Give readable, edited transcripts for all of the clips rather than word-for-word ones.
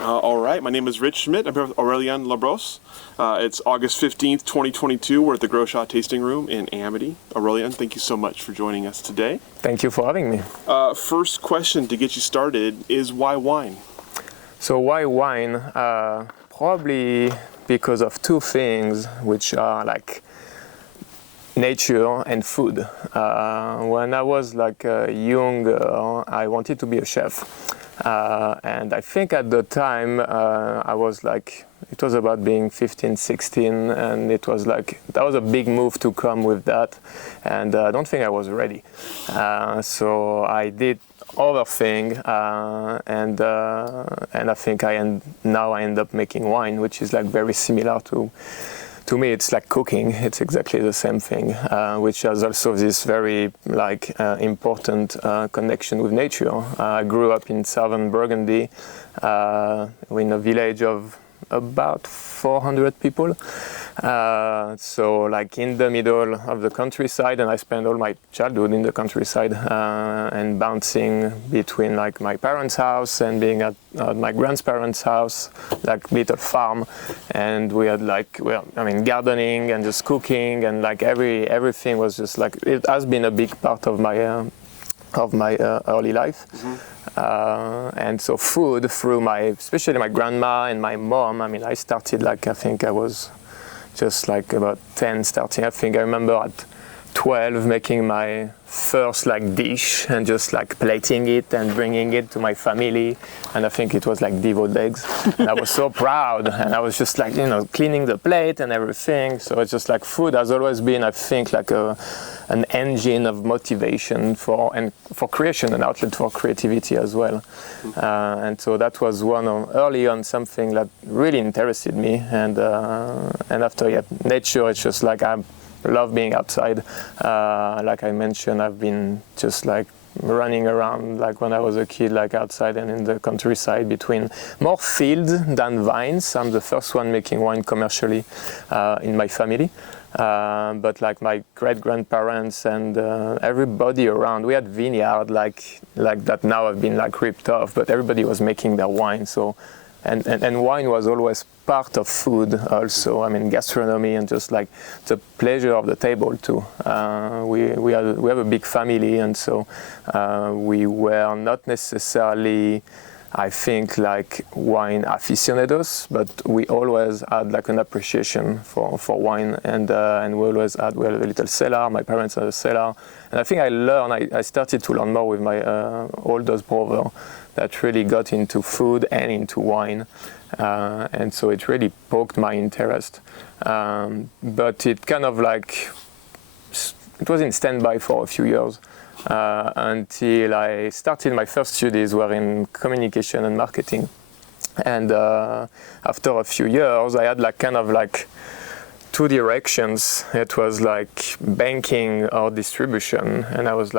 All right, my name is Rich Schmidt. I'm here with Aurélien Labrosse. It's August 15th, 2022. We're at the Grochau Tasting Room in Amity. Aurélien, thank you so much for joining us today. Thank you for having me. First question to get you started is why wine? So why wine? Probably because of two things, which are like nature and food. When I was like younger, I wanted to be a chef. And I think at the time I was like, it was about being 15, 16, and it was like, that was a big move to come with that. And I don't think I was ready. So I did other thing, and I think now I end up making wine, which is like very similar to me. It's like cooking. It's exactly the same thing, which has also this very important connection with nature. I grew up in southern Burgundy, in a village of about 400 people. So like in the middle of the countryside, and I spent all my childhood in the countryside and bouncing between like my parents' house and being at my grandparents' house, like little farm, and we had gardening and just cooking, and like everything was just like, it has been a big part of my early life. And so food through especially my grandma and my mom. I mean, I started I think I was just like about 10 starting. I think I remember at 12 making my first dish and just plating it and bringing it to my family, and I think it was deviled eggs, and I was so proud, and I was just cleaning the plate and everything. So it's just food has always been, I think, an engine of motivation for creation, an outlet for creativity as well. And so that was early on something that really interested me, and after nature, it's just I love being outside. Like I mentioned, I've been just running around when I was a kid, outside and in the countryside between more field than vines. I'm the first one making wine commercially in my family. But my great-grandparents and everybody around, we had vineyard like that now have been ripped off, but everybody was making their wine. So and wine was always part of food also. I mean, gastronomy and just the pleasure of the table too. We have a big family, and so we were not necessarily, I think, wine aficionados, but we always had an appreciation for wine, and we always had, we had a little cellar. My parents had a cellar, and I think I started to learn more with my oldest brother, that really got into food and into wine, and so it really poked my interest. But it kind of it was in standby for a few years. Until I started my first studies were in communication and marketing, and after a few years I had two directions. It was banking or distribution, and I was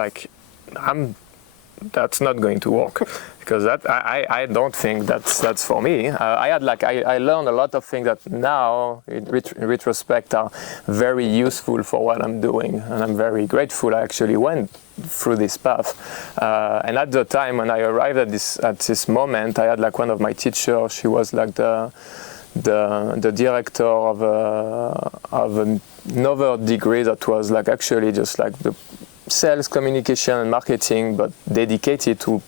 that's not going to work, because I don't think that's for me. I learned a lot of things that now in retrospect are very useful for what I'm doing, and I'm very grateful I actually went through this path. And at the time when I arrived at this moment, I had one of my teachers. She was the director of another degree that was actually just the sales, communication and marketing, but dedicated to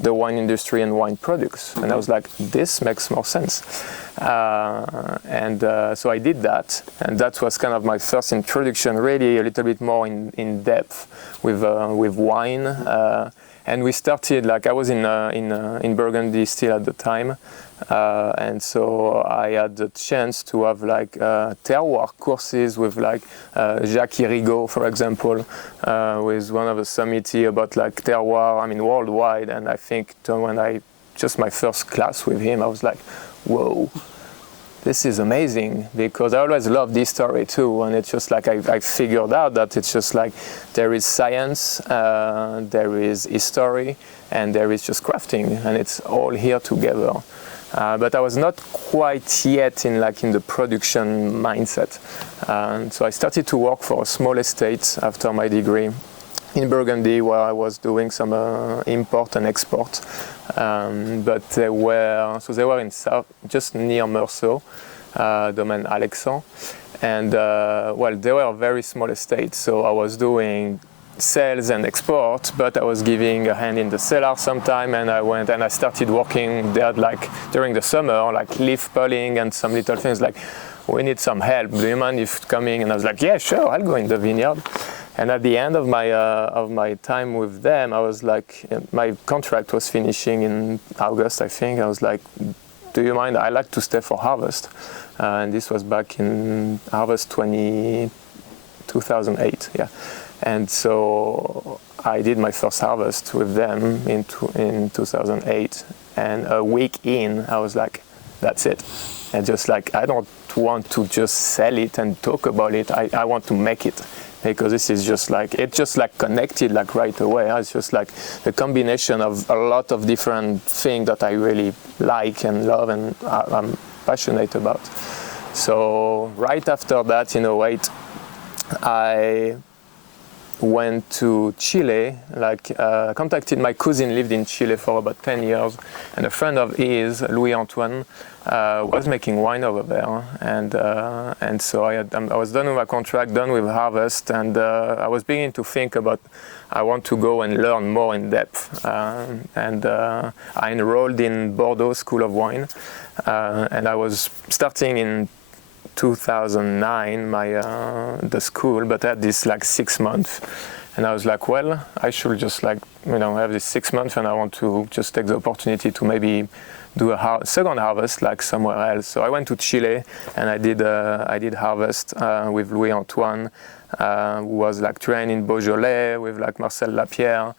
the wine industry and wine products. And I was this makes more sense. So I did that, and that was kind of my first introduction, really a little bit more in depth with wine. And we started, I was in Burgundy still at the time, and so I had the chance to have terroir courses with Jacques Irigaud, for example, with one of the Amity about terroir, I mean worldwide. And I think when my first class with him, I was whoa, this is amazing, because I always loved this story too, and it's just I figured out that it's just there is science, there is history, and there is just crafting, and it's all here together. But I was not quite yet in the production mindset, and so I started to work for a small estate after my degree in Burgundy, where I was doing some import and export. But they were in south, just near Meursault, Domaine Alexandre, and they were a very small estate. So I was doing sales and export, but I was giving a hand in the cellar sometime, and I went and I started working there like during the summer, like leaf pulling and some little things like, we need some help, do you mind if coming? And I was like, yeah, sure, I'll go in the vineyard. And at the end of my time with them, I was like, my contract was finishing in August, I think. I was like, do you mind? I like to stay for harvest. And this was back in harvest 2008, yeah. And so I did my first harvest with them in 2008. And a week in, I was like, that's it. And just like, I don't want to just sell it and talk about it. I want to make it. Because this is just like, it's just like connected like right away. It's just like the combination of a lot of different things that I really like and love and I'm passionate about. So right after that, in 2008, I went to Chile, contacted my cousin, lived in Chile for about 10 years, and a friend of his, Louis Antoine, was making wine over there, and so I was done with my contract, done with harvest, and I was beginning to think about I want to go and learn more in depth, and I enrolled in Bordeaux School of Wine, and I was starting in 2009 the school, but I had this like 6 months, and I was like, well, I should just like have this 6 months, and I want to just take the opportunity to maybe do a second harvest like somewhere else. So I went to Chile and I did harvest with Louis Antoine, who was like trained in Beaujolais with like Marcel Lapierre,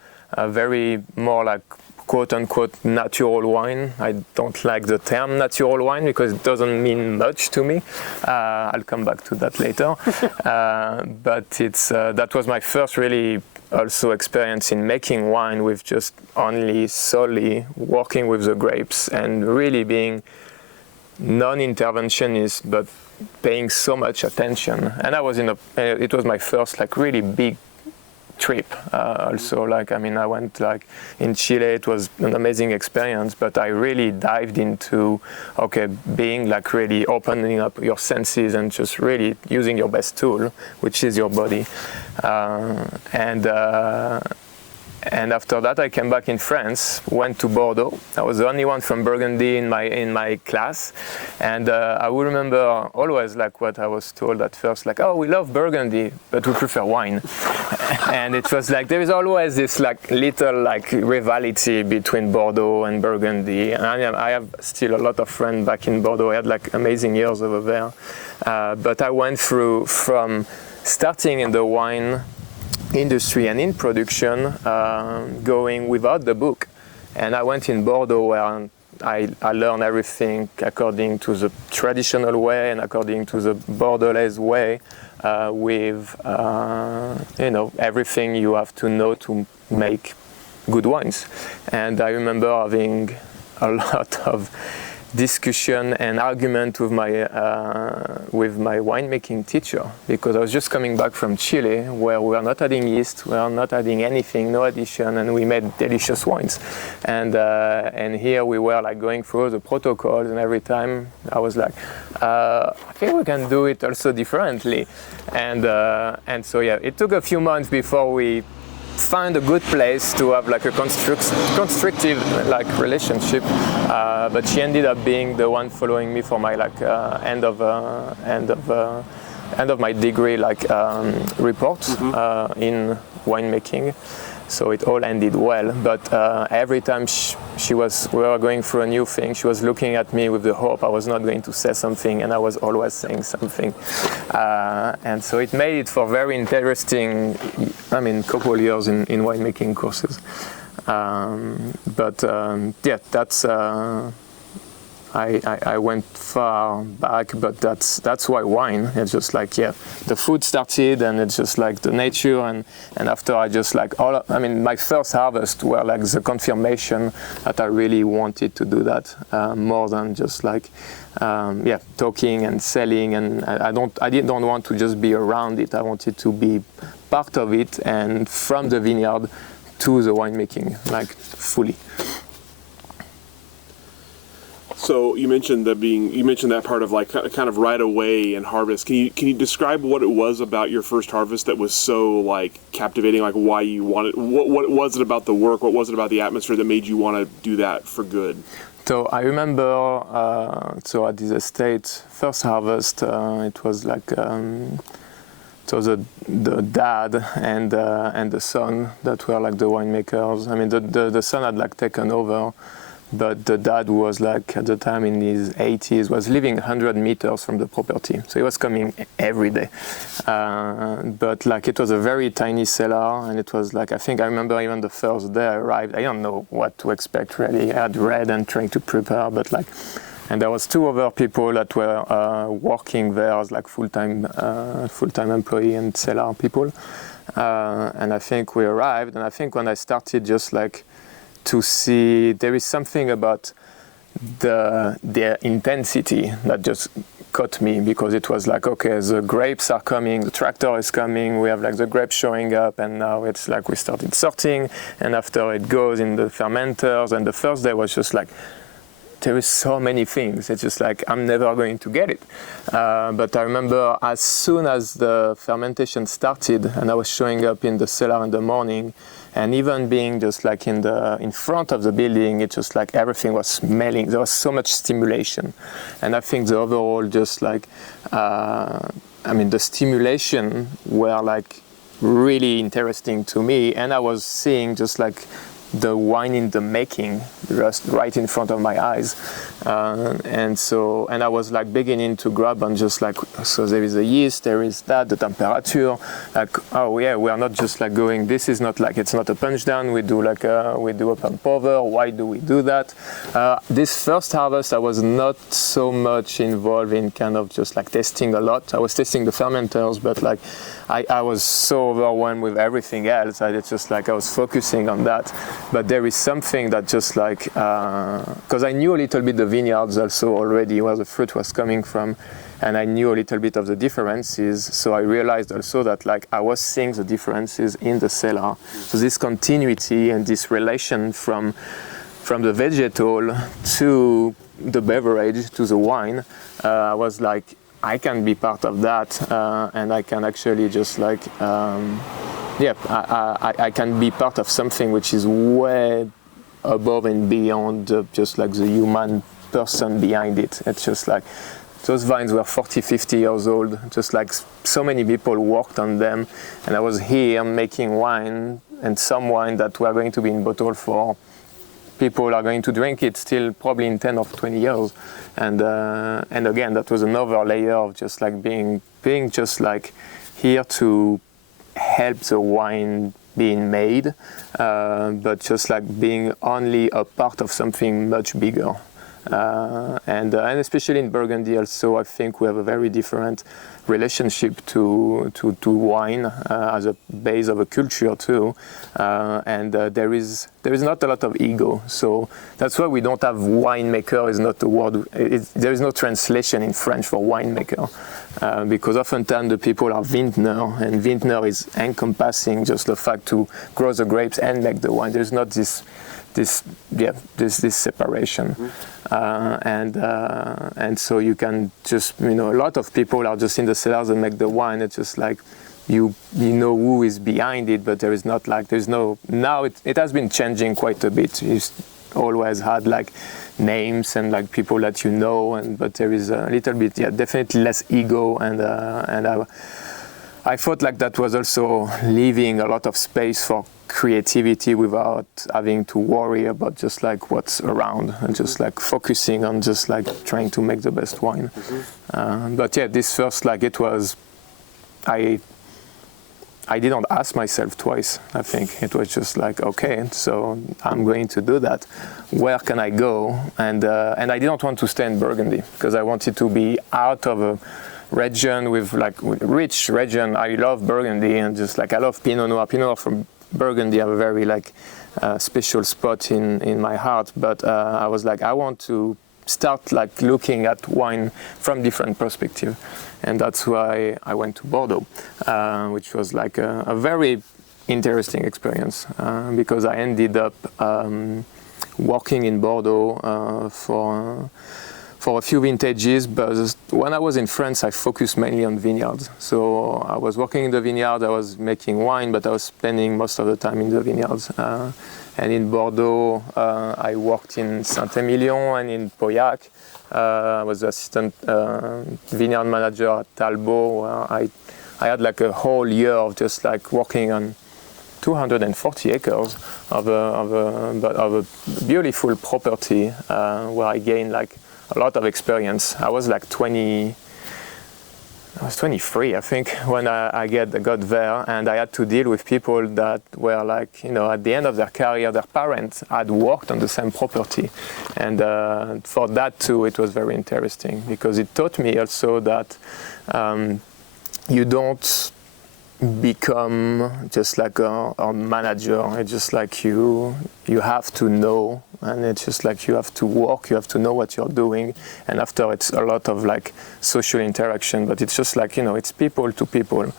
very more like quote-unquote natural wine. I don't like the term natural wine because it doesn't mean much to me. I'll come back to that later. But it's that was my first really also experience in making wine with just solely working with the grapes and really being non-interventionist, but paying so much attention. And I was it was my first like really big trip also. Like, I mean, I went like in Chile, it was an amazing experience, but I really dived into being like really opening up your senses and just really using your best tool, which is your body. And after that, I came back in France, went to Bordeaux. I was the only one from Burgundy in my class, and I will remember always like what I was told at first, like, oh, we love Burgundy, but we prefer wine. And it was like there is always this like little like rivalry between Bordeaux and Burgundy. And I have still a lot of friends back in Bordeaux. I had like amazing years over there, but I went through from starting in the wine industry and in production, going without the book. And I went in Bordeaux where I learned everything according to the traditional way and according to the Bordelaise way, with everything you have to know to make good wines. And I remember having a lot of discussion and argument with my winemaking teacher, because I was just coming back from Chile where we are not adding yeast, we are not adding anything, no addition, and we made delicious wines. And here we were like going through the protocols, and every time I was like, I think we can do it also differently. And so yeah, it took a few months before we find a good place to have like a constructive like relationship, but she ended up being the one following me for my like end of my degree like report in winemaking. So it all ended well, but every time we were going through a new thing, she was looking at me with the hope I was not going to say something, and I was always saying something. And so it made it for very interesting, couple of years in winemaking courses. Yeah, that's, I I went far back, but that's why wine. It's just like, yeah, the food started, and it's just like the nature, and after I just like my first harvest were like the confirmation that I really wanted to do that more than just like talking and selling, and I didn't want to just be around it. I wanted to be part of it, and from the vineyard to the winemaking, like fully. So you mentioned that part of like kind of right away and harvest. Can you describe what it was about your first harvest that was so like captivating? Like why you wanted? What was it about the work? What was it about the atmosphere that made you want to do that for good? So I remember, at this estate, first harvest, it was like the dad and the son that were like the winemakers. I mean, the son had like taken over. But the dad was like, at the time in his 80s, was living 100 meters from the property. So he was coming every day. But like it was a very tiny cellar, and it was like, I remember even the first day I arrived, I don't know what to expect really. I had read and trying to prepare, but like, and there was 2 other people that were working there as like full-time employee and cellar people. And I think we arrived, and I think when I started just like, to see, there is something about their intensity that just caught me, because it was like, okay, the grapes are coming, the tractor is coming, we have like the grapes showing up, and now it's like we started sorting, and after it goes in the fermenters, and the first day was just like, there is so many things. It's just like, I'm never going to get it. But I remember as soon as the fermentation started, and I was showing up in the cellar in the morning, and even being just like in front of the building, it's just like everything was smelling. There was so much stimulation. And I think the overall just like, the stimulation were like really interesting to me. And I was seeing just like the wine in the making just right in front of my eyes. And I was like beginning to grab on just like, so there is a yeast, there is that, the temperature, like, oh yeah, we are not just like going, this is not like, it's not a punch down, we do a pan pour, why do we do that? This first harvest, I was not so much involved in kind of just like testing a lot. I was testing the fermenters, but like, I was so overwhelmed with everything else. It's just like I was focusing on that. But there is something that just like, because I knew a little bit the vineyards also already, where the fruit was coming from, and I knew a little bit of the differences. So I realized also that like I was seeing the differences in the cellar. So this continuity and this relation from the vegetal to the beverage, to the wine, I was like, I can be part of that, and I can actually just like, I can be part of something which is way above and beyond just like the human person behind it. It's just like, those vines were 40, 50 years old, just like so many people worked on them, and I was here making wine, and some wine that were going to be in bottle for people are going to drink it still probably in 10 or 20 years. And again, that was another layer of just like being just like here to help the wine being made, but just like being only a part of something much bigger. And especially in Burgundy also, I think we have a very different relationship to wine as a base of a culture too, and there is not a lot of ego. So that's why we don't have winemaker is not a word. There is no translation in French for winemaker, because oftentimes the people are vintner, and vintner is encompassing just the fact to grow the grapes and make the wine. There's not this separation. And so you can just, a lot of people are just in the cellars and make the wine. It's just like you know who is behind it, but now it has been changing quite a bit. You've always had like names and like people that you know, but there is a little bit, definitely less ego, and I thought like that was also leaving a lot of space for creativity without having to worry about just like what's around, and just like focusing on just like trying to make the best wine. But this first, like it was, I I didn't ask myself twice. I think it was just like, okay, so I'm going to do that. Where can I go? And I didn't want to stay in Burgundy because I wanted to be out of a region with rich region. I love Burgundy and just like I love Pinot Noir. Pinot Noir from Burgundy have a very special spot in my heart. But I was like, I want to start looking at wine from different perspective. And that's why I went to Bordeaux, which was a very interesting experience because I ended up working in Bordeaux for a few vintages. But when I was in France, I focused mainly on vineyards. So I was working in the vineyard, I was making wine, but I was spending most of the time in the vineyards. And in Bordeaux, I worked in Saint-Emilion and in Pauillac. I was assistant vineyard manager at Talbot, where I had a whole year of just working on 240 acres of a beautiful property where I gained a lot of experience. I was 23, I think, when I got there, and I had to deal with people that were at the end of their career, their parents had worked on the same property. And for that too, it was very interesting because it taught me also that you don't become just a manager. It's just you have to know, and it's just you have to work, you have to know what you're doing, and after it's a lot of social interaction, but it's just it's people to people.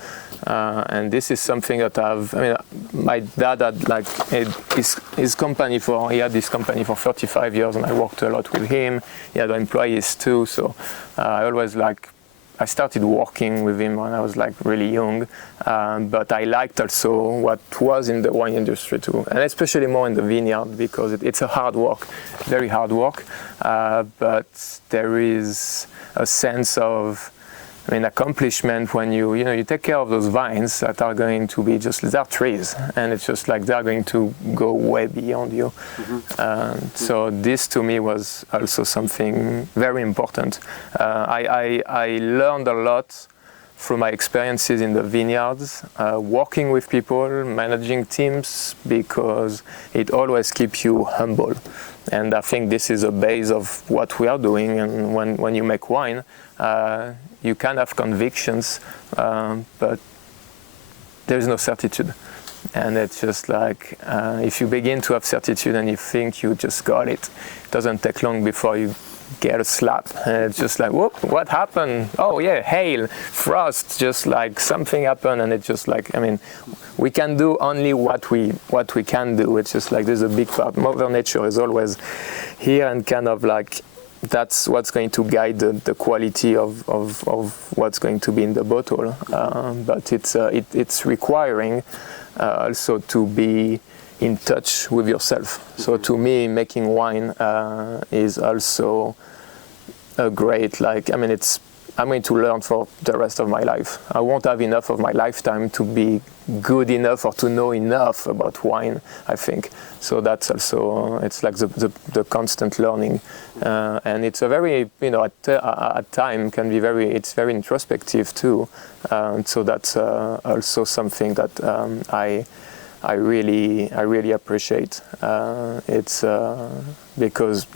And this is something that my dad had his company he had this company for 35 years, and I worked a lot with him. He had employees too, so I always I started working with him when I was really young, but I liked also what was in the wine industry too, and especially more in the vineyard because it's a hard work, very hard work, but there is a sense of accomplishment when you take care of those vines that are going to be they're trees, and it's just they're going to go way beyond you. So this to me was also something very important. I learned a lot through my experiences in the vineyards, working with people, managing teams, because it always keeps you humble. And I think this is a base of what we are doing. And when you make wine, you can have convictions, but there is no certitude. And it's just if you begin to have certitude and you think you just got it, it doesn't take long before you get a slap. And it's just whoop, what happened? Oh yeah, hail, frost, just something happened. And it's just we can do only what we can do. It's just there's a big part. Mother Nature is always here and kind of that's what's going to guide the quality of what's going to be in the bottle. But it's requiring also to be in touch with yourself. So to me, making wine is also a great I'm going to learn for the rest of my life. I won't have enough of my lifetime to be good enough or to know enough about wine, I think. So that's also, it's the constant learning. And it's a very, at time can be it's very introspective too. So that's also something that I really appreciate. It's because,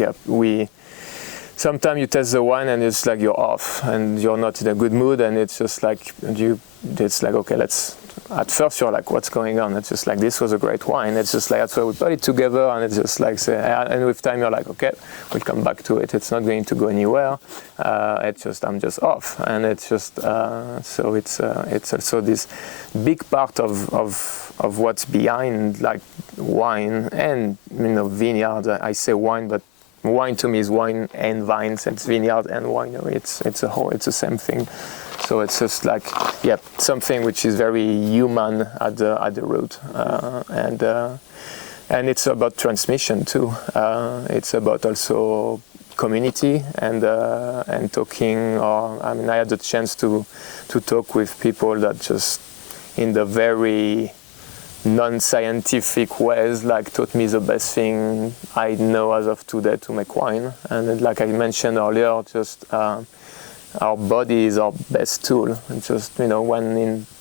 sometimes you taste the wine and it's you're off and you're not in a good mood, and it's just okay, at first you're what's going on? It's just this was a great wine. It's just that's why we put it together, and it's just and with time you're okay, we'll come back to it. It's not going to go anywhere. It's just I'm just off, and it's just so it's also this big part of what's behind wine and vineyard. I say wine, but wine to me is wine and vines. It's vineyard and winery. It's a whole. It's the same thing. So it's just something which is very human at the root, and it's about transmission too. It's about also community and talking. I had the chance to talk with people that just in the very non-scientific ways taught me the best thing I know as of today to make wine. And like I mentioned earlier, just our body is our best tool. And just,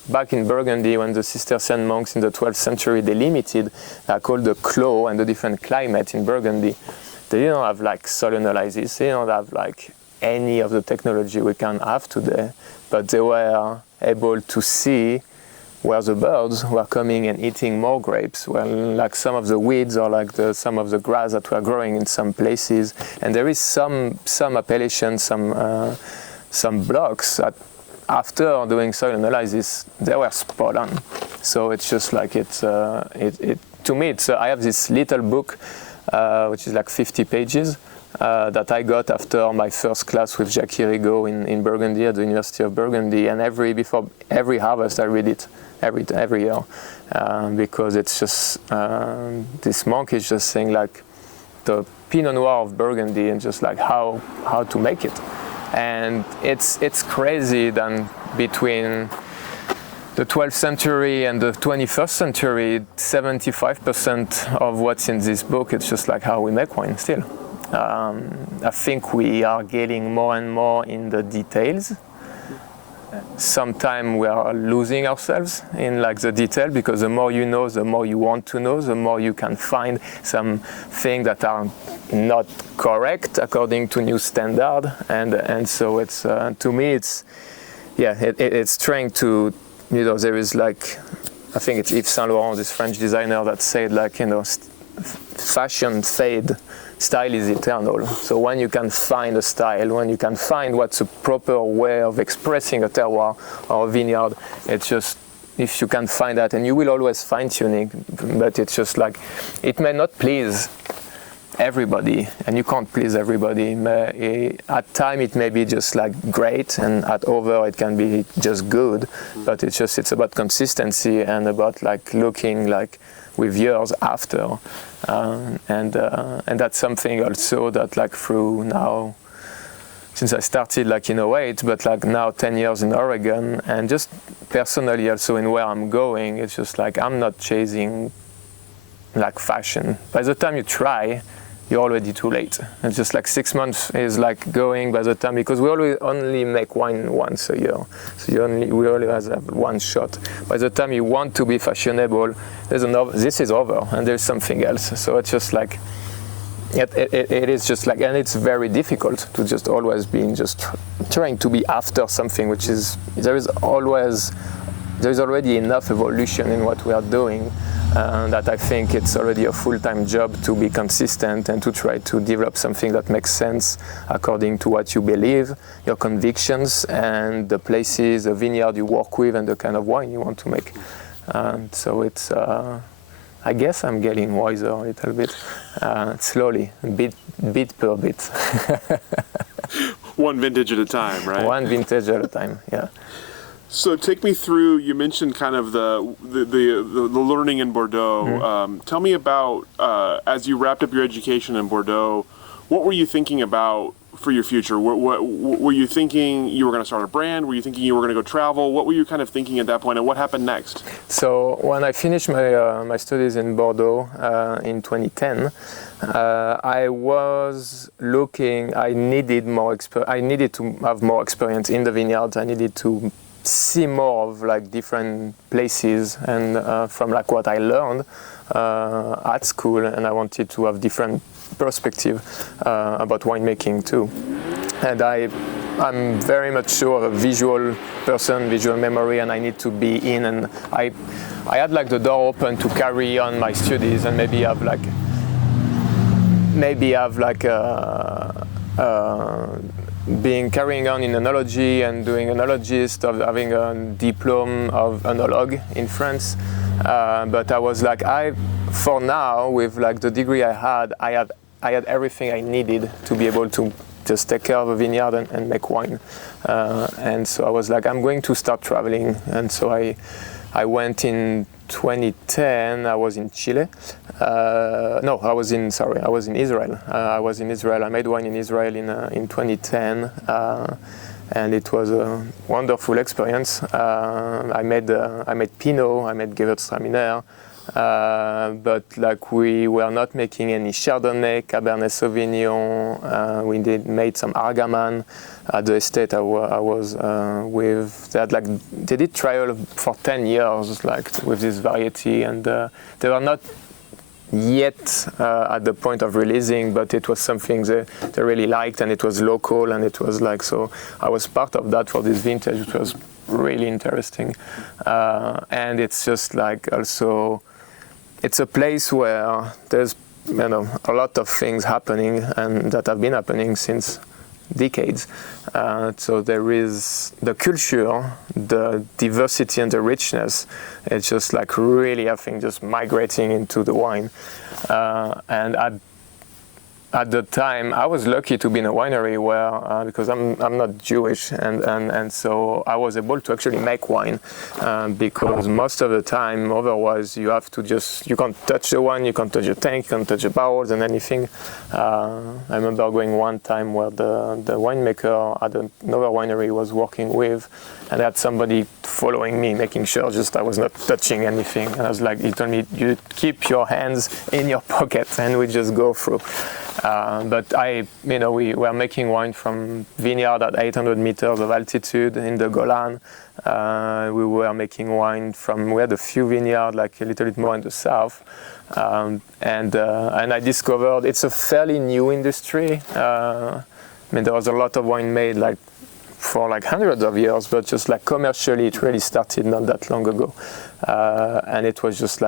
back in Burgundy, when the Cistercian monks in the 12th century delimited, called the clos and the different climate in Burgundy, they didn't have like soil analysis, they don't have like any of the technology we can have today, but they were able to see where the birds were coming and eating more grapes, where like some of the weeds or like some of the grass that were growing in some places. And there is some appellations, some blocks that after doing soil analysis, they were spot on. So it's just like to me, I have this little book, which is like 50 pages, that I got after my first class with Jacques Rigaud in Burgundy at the University of Burgundy, and before every harvest I read it every year, because it's just this monk is just saying like the Pinot Noir of Burgundy and just like how to make it, and it's crazy then between the 12th century and the 21st century, 75% of what's in this book, it's just like how we make wine still. I think we are getting more and more in the details. Sometimes we are losing ourselves in like the detail, because the more you know, the more you want to know, the more you can find some things that are not correct according to new standard, and so it's to me it's trying to, there is like, I think it's Yves Saint Laurent, this French designer, that said like, fashion fade, style is eternal. So when you can find a style, when you can find what's a proper way of expressing a terroir or a vineyard, it's just, if you can find that, and you will always fine tuning, but it's just like, it may not please everybody, and you can't please everybody. At time it may be just like great, and at over it can be just good, but it's about consistency and about like looking like with years after, and that's something also that like through now, since I started like in 08, but like now 10 years in Oregon, and just personally also in where I'm going, it's just like I'm not chasing like fashion. By the time you try, you're already too late. It's just like 6 months is like going by the time, because we only make wine once a year. So we only have one shot. By the time you want to be fashionable, this is over and there's something else. So it's just like, it is just like, and it's very difficult to just always being just trying to be after something, which is, there is already enough evolution in what we are doing. That I think it's already a full-time job to be consistent and to try to develop something that makes sense according to what you believe, your convictions, and the places, the vineyard you work with, and the kind of wine you want to make. So it's, I guess I'm getting wiser a little bit, slowly, bit per bit. One vintage at a time, right? One vintage at a time, yeah. So take me through, you mentioned kind of the learning in Bordeaux. Mm-hmm. Tell me about, as you wrapped up your education in Bordeaux, what were you thinking about for your future? What were you thinking you were going to start a brand? Were you thinking you were going to go travel? What were you kind of thinking at that point, and what happened next? So when I finished my studies in Bordeaux in 2010, I was looking, I needed to have more experience in the vineyards. I needed to see more of like different places, and from like what I learned at school, and I wanted to have different perspective about winemaking too. And I'm very much sure of a visual person, visual memory, and I need to be in, and I had like the door open to carry on my studies and maybe have carrying on in enology and doing enologist, of having a diploma of enologue in France, but I was like, for now, with like the degree I had everything I needed to be able to just take care of a vineyard and make wine, and so I was like, I'm going to start traveling, and so I went in 2010. I was in Chile. I was in Israel. I was in Israel. I made wine in Israel in 2010, and it was a wonderful experience. I made Pinot. I made Gewürztraminer. but like we were not making any Chardonnay, Cabernet Sauvignon. We made some Argaman at the estate I was with. They did trial for 10 years, like with this variety, and they were not yet at the point of releasing, but it was something they really liked, and it was local, and it was like, so I was part of that for this vintage, which was really interesting. And it's just like also, it's a place where there's a lot of things happening and that have been happening since decades. So there is the culture, the diversity and the richness. It's just like really, I think, just migrating into the wine. And at the time, I was lucky to be in a winery where, because I'm not Jewish, and so I was able to actually make wine, because most of the time, otherwise, you have to you can't touch the wine, you can't touch the tank, you can't touch the barrels and anything. I remember going one time where the winemaker at another winery was working with, and I had somebody following me, making sure just I was not touching anything. And I was like, he told me, you keep your hands in your pocket, and we just go through. But we were making wine from vineyard at 800 meters of altitude in the Golan. We were making wine we had a few vineyards, like a little bit more in the south. And I discovered it's a fairly new industry. There was a lot of wine made for hundreds of years, but just like commercially, it really started not that long ago. And it was just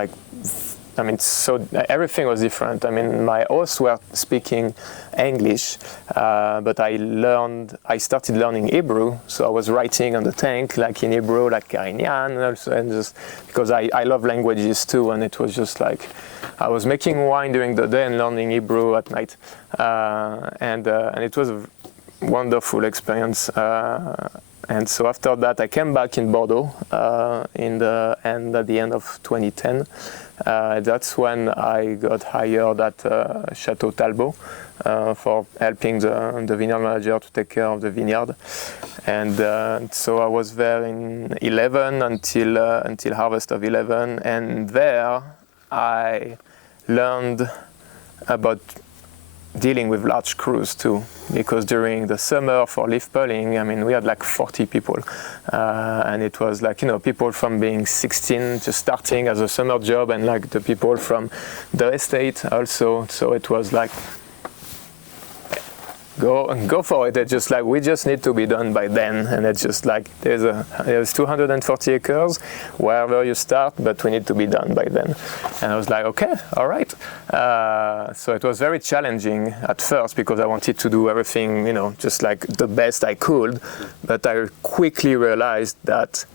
so everything was different. My hosts were speaking English, but I started learning Hebrew, so I was writing on the tank in Hebrew, like Aurélien, and just because I love languages too, and it was just like I was making wine during the day and learning Hebrew at night, and it was a wonderful experience. And so after that, I came back in Bordeaux at the end of 2010. That's when I got hired at Chateau Talbot for helping the vineyard manager to take care of the vineyard. And so I was there in 11 until harvest of 11. And there I learned about dealing with large crews too, because during the summer for leaf pulling, we had 40 people, and it was people from being 16 just starting as a summer job, and the people from the estate also. So it was go for it. It's just we just need to be done by then, and it's just there's 240 acres wherever you start, but we need to be done by then. And I was like, okay, all right. So it was very challenging at first because I wanted to do everything, just the best I could, but I quickly realized that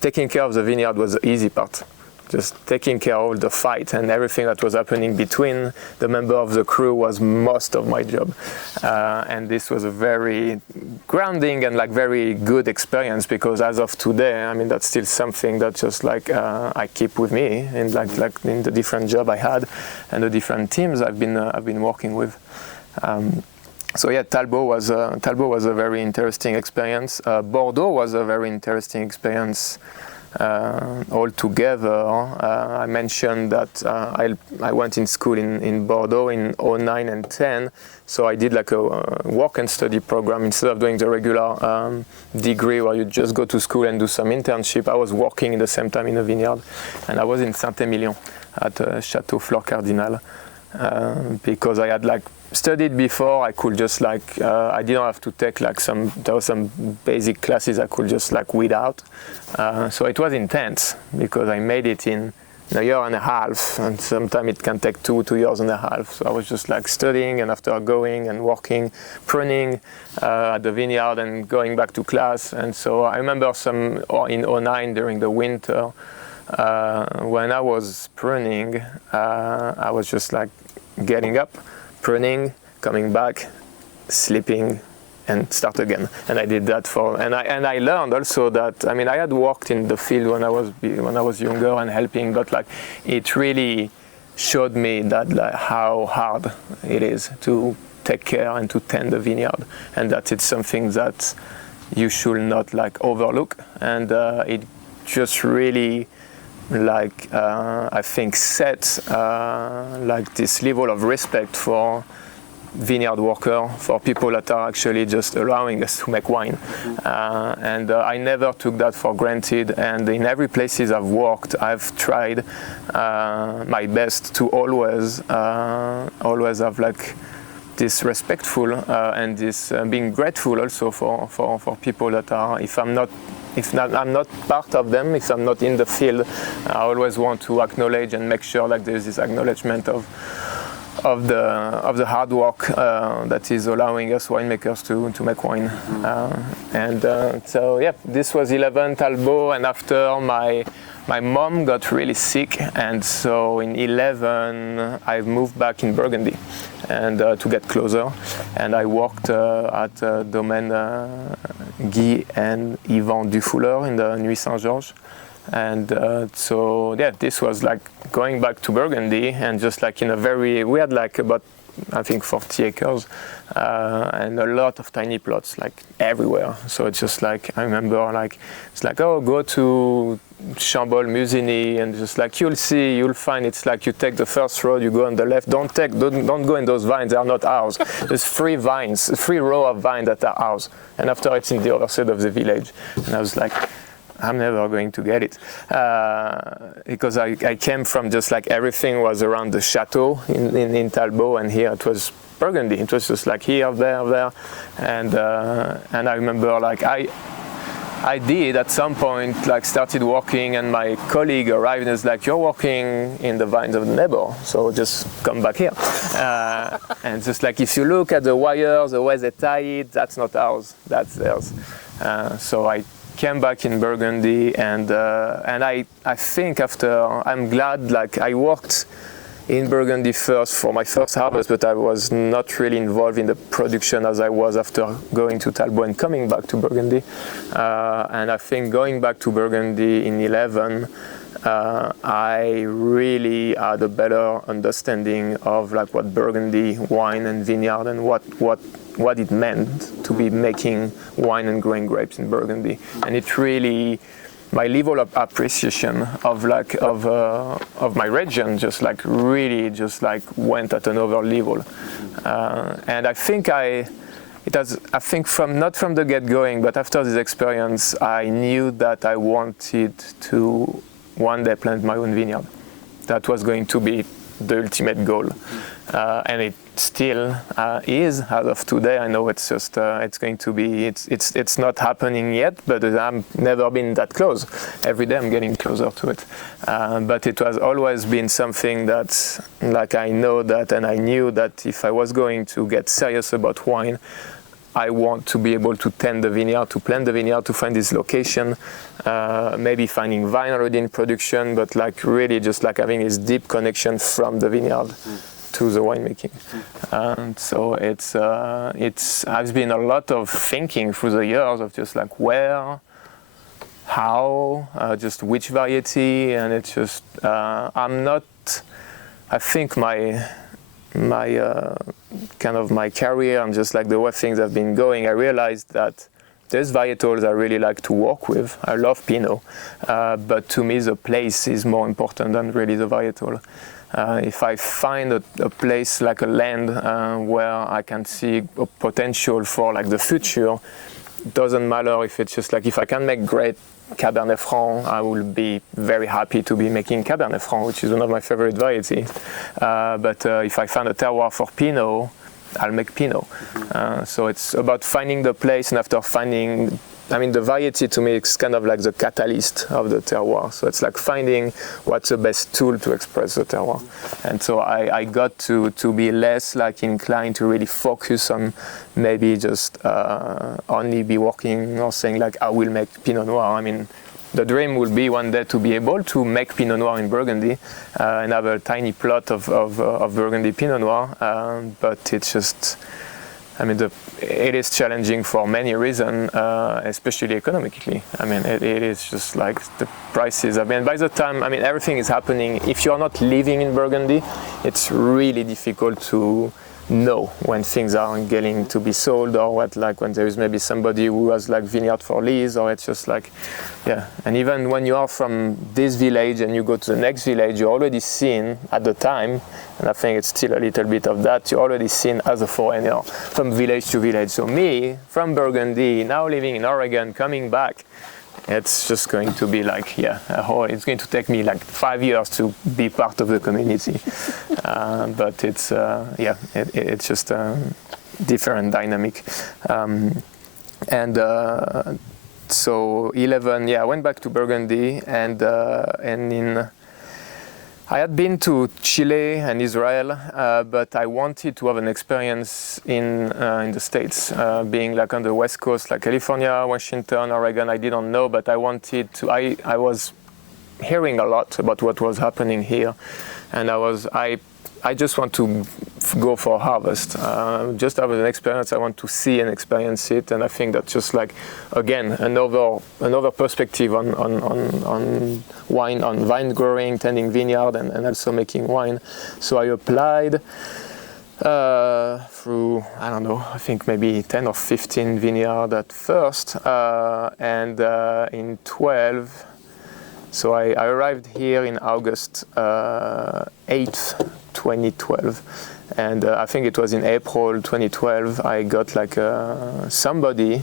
taking care of the vineyard was the easy part. Just taking care of the fight and everything that was happening between the member of the crew was most of my job. And this was a very grounding and very good experience, because as of today, that's still something that just I keep with me in in the different job I had and the different teams I've been working with. So yeah, Talbot was a very interesting experience. Bordeaux was a very interesting experience. Altogether, I mentioned that I went in school in Bordeaux in 2009 and 10, so I did a work and study program instead of doing the regular degree where you just go to school and do some internship. I was working at the same time in a vineyard, and I was in Saint-Émilion at Château Fleur Cardinal, because I had studied before. I could just I didn't have to take there were some basic classes I could just weed out. So it was intense because I made it in a year and a half, and sometimes it can take 2 years and a half. So I was just studying, and after going and working, pruning at the vineyard and going back to class. And so I remember in 2009 during the winter, when I was pruning, I was just getting up, pruning, coming back, sleeping, and start again. And I did that and I learned also that I had worked in the field when I was younger and helping, but it really showed me that how hard it is to take care and to tend the vineyard, and that it's something that you should not overlook. And it just really I think set like this level of respect for vineyard worker, for people that are actually just allowing us to make wine. And I never took that for granted, and in every places I've worked, I've tried my best to always have like this respectful and this being grateful also for people that are, I'm not part of them, if I'm not in the field, I always want to acknowledge and make sure like there's this acknowledgement of the hard work that is allowing us winemakers to make wine. So yeah, this was 11 Talbot, and after my mom got really sick, and so in 11 I moved back in Burgundy and to get closer, and I worked at Domaine Guy and Yvan Dufouleur in the Nuit Saint-Georges. And so yeah, this was like going back to Burgundy, and just like we had like about I think 40 acres and a lot of tiny plots like everywhere. So it's just like I remember like it's like, oh, go to Chambol, Musigny, and just like you'll find it's like you take the first road, you go on the left, don't go in those vines, they are not ours. There's 3 row of vines that are ours, and after it's in the other side of the village. And I was like, I'm never going to get it because I came from just like everything was around the chateau in Talbot, and here it was Burgundy. It was just like here, there, and I remember like I did at some point like started working, and my colleague arrived and was like, you're working in the vines of the neighbor, so just come back here. And just like if you look at the wires, the way they tie it, that's not ours, that's theirs. So I came back in Burgundy, and I think after, I'm glad like I worked in Burgundy first for my first harvest, but I was not really involved in the production as I was after going to Talbot and coming back to Burgundy. And I think going back to Burgundy in 11, I really had a better understanding of like what Burgundy wine and vineyard and what it meant to be making wine and growing grapes in Burgundy. And it really, my level of appreciation of my region just like really just like went at another level. And I think from not from the get going, but after this experience, I knew that I wanted to one day plant my own vineyard. That was going to be the ultimate goal, and it still is as of today. I know it's just it's going to be it's not happening yet, but I've never been that close. Every day I'm getting closer to it, but it has always been something that like I know that, and I knew that if I was going to get serious about wine, I want to be able to tend the vineyard, to plant the vineyard, to find this location, maybe finding vine already in production, but like really just like having this deep connection from the vineyard to the winemaking. And so has been a lot of thinking through the years of just like where, how, just which variety, and it's just, I think my kind of my career and just like the way things have been going, I realized that there's varietals I really like to work with. I love Pinot, but to me the place is more important than really the varietal. If I find a place like a land where I can see a potential for like the future, it doesn't matter if it's just like if I can make great Cabernet Franc, I will be very happy to be making Cabernet Franc, which is one of my favorite varieties. But if I find a terroir for Pinot, I'll make Pinot. So it's about finding the place, and after finding, I mean, the variety to me is kind of like the catalyst of the terroir. So it's like finding what's the best tool to express the terroir. And so I got to be less like inclined to really focus on maybe just only be working or saying like I will make Pinot Noir. I mean, the dream will be one day to be able to make Pinot Noir in Burgundy and have a tiny plot of Burgundy Pinot Noir. But it's just, I mean, it is challenging for many reasons, especially economically. I mean, it is just like the prices. I mean, by the time, I mean, everything is happening. If you are not living in Burgundy, it's really difficult to know when things are getting to be sold, or what, like when there is maybe somebody who has like vineyard for lease, or it's just like, yeah. And even when you are from this village and you go to the next village, you're already seen at the time, and I think it's still a little bit of that, you're already seen as a foreigner from village to village. So me, from Burgundy, now living in Oregon, coming back, it's just going to be like, yeah, it's going to take me like 5 years to be part of the community. But it's, it's just a different dynamic. So 11, I went back to Burgundy, and I had been to Chile and Israel, but I wanted to have an experience in the States, being like on the West Coast, like California, Washington, Oregon. I didn't know, but I wanted to. I was hearing a lot about what was happening here, and I just want to go for harvest, just have an experience. I want to see and experience it, and I think that's just like, again, another perspective on wine, on vine growing, tending vineyard, and also making wine. So I applied through, I don't know, I think maybe 10 or 15 vineyards at first, and in 12. So I arrived here in August 8th, 2012, and I think it was in April 2012 I got like somebody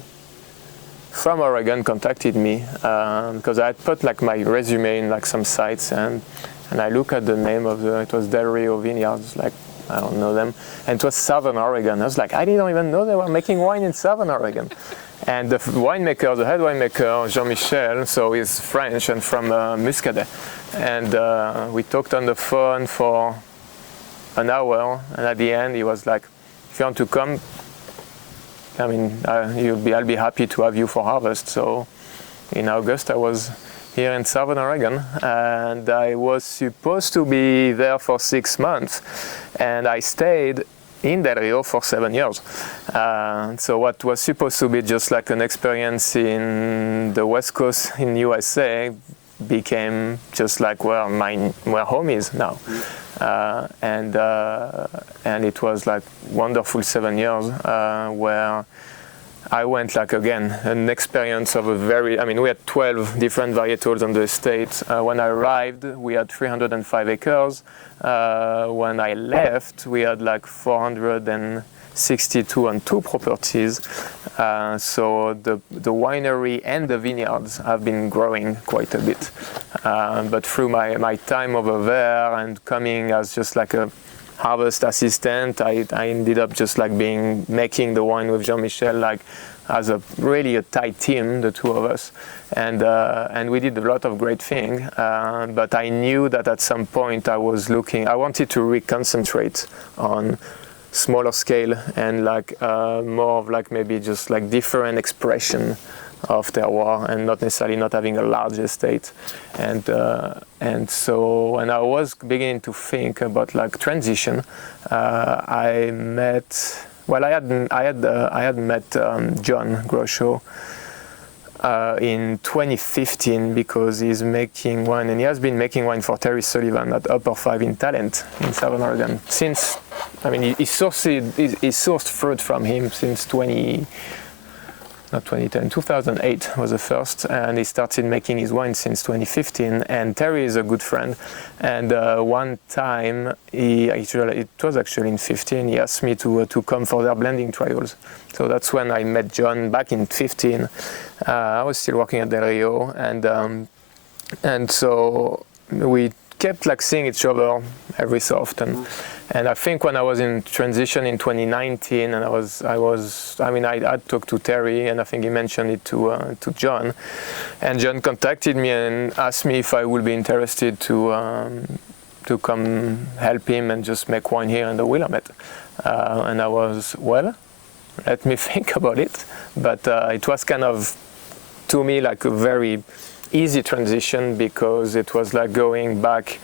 from Oregon contacted me because I had put like my resume in like some sites, and I look at the name of it was Del Rio Vineyards, like I don't know them, and it was Southern Oregon. I was like, I didn't even know they were making wine in Southern Oregon. And the winemaker, the head winemaker, Jean-Michel, so he's French and from Muscadet. And we talked on the phone for an hour, and at the end he was like, if you want to come, I mean, I'll be happy to have you for harvest. So in August I was here in Southern Oregon, and I was supposed to be there for 6 months, and I stayed in Del Rio for 7 years. So what was supposed to be just like an experience in the West Coast in USA became just like where home is now. And it was like wonderful 7 years where I went like, again, an experience of we had 12 different varietals on the estate. When I arrived, we had 305 acres. When I left, we had like 462 on 2 properties. So the winery and the vineyards have been growing quite a bit. But through my time over there and coming as just like a harvest assistant, I ended up just like making the wine with Jean-Michel, like as a really tight team, the two of us, and we did a lot of great things. But I knew that at some point I wanted to reconcentrate on smaller scale and like more of like maybe just like different expression of terroir, and not necessarily not having a large estate. And so when I was beginning to think about like transition, I had met John Grochau in 2015 because he's making wine, and he has been making wine for Terry Sullivan at Upper 5 in Talent in Southern Oregon since. I mean, he sourced fruit from him since 2008 was the first, and he started making his wine since 2015. And Terry is a good friend, and one time it was actually in 2015, he asked me to come for their blending trials. So that's when I met John back in 2015. I was still working at Del Rio, and so we kept like seeing each other every so often. And I think when I was in transition in 2019, and I had talked to Terry, and I think he mentioned it to John, and John contacted me and asked me if I would be interested to come help him and just make wine here in the Willamette. And I was, well, let me think about it. But it was kind of, to me, like a very easy transition because it was like going back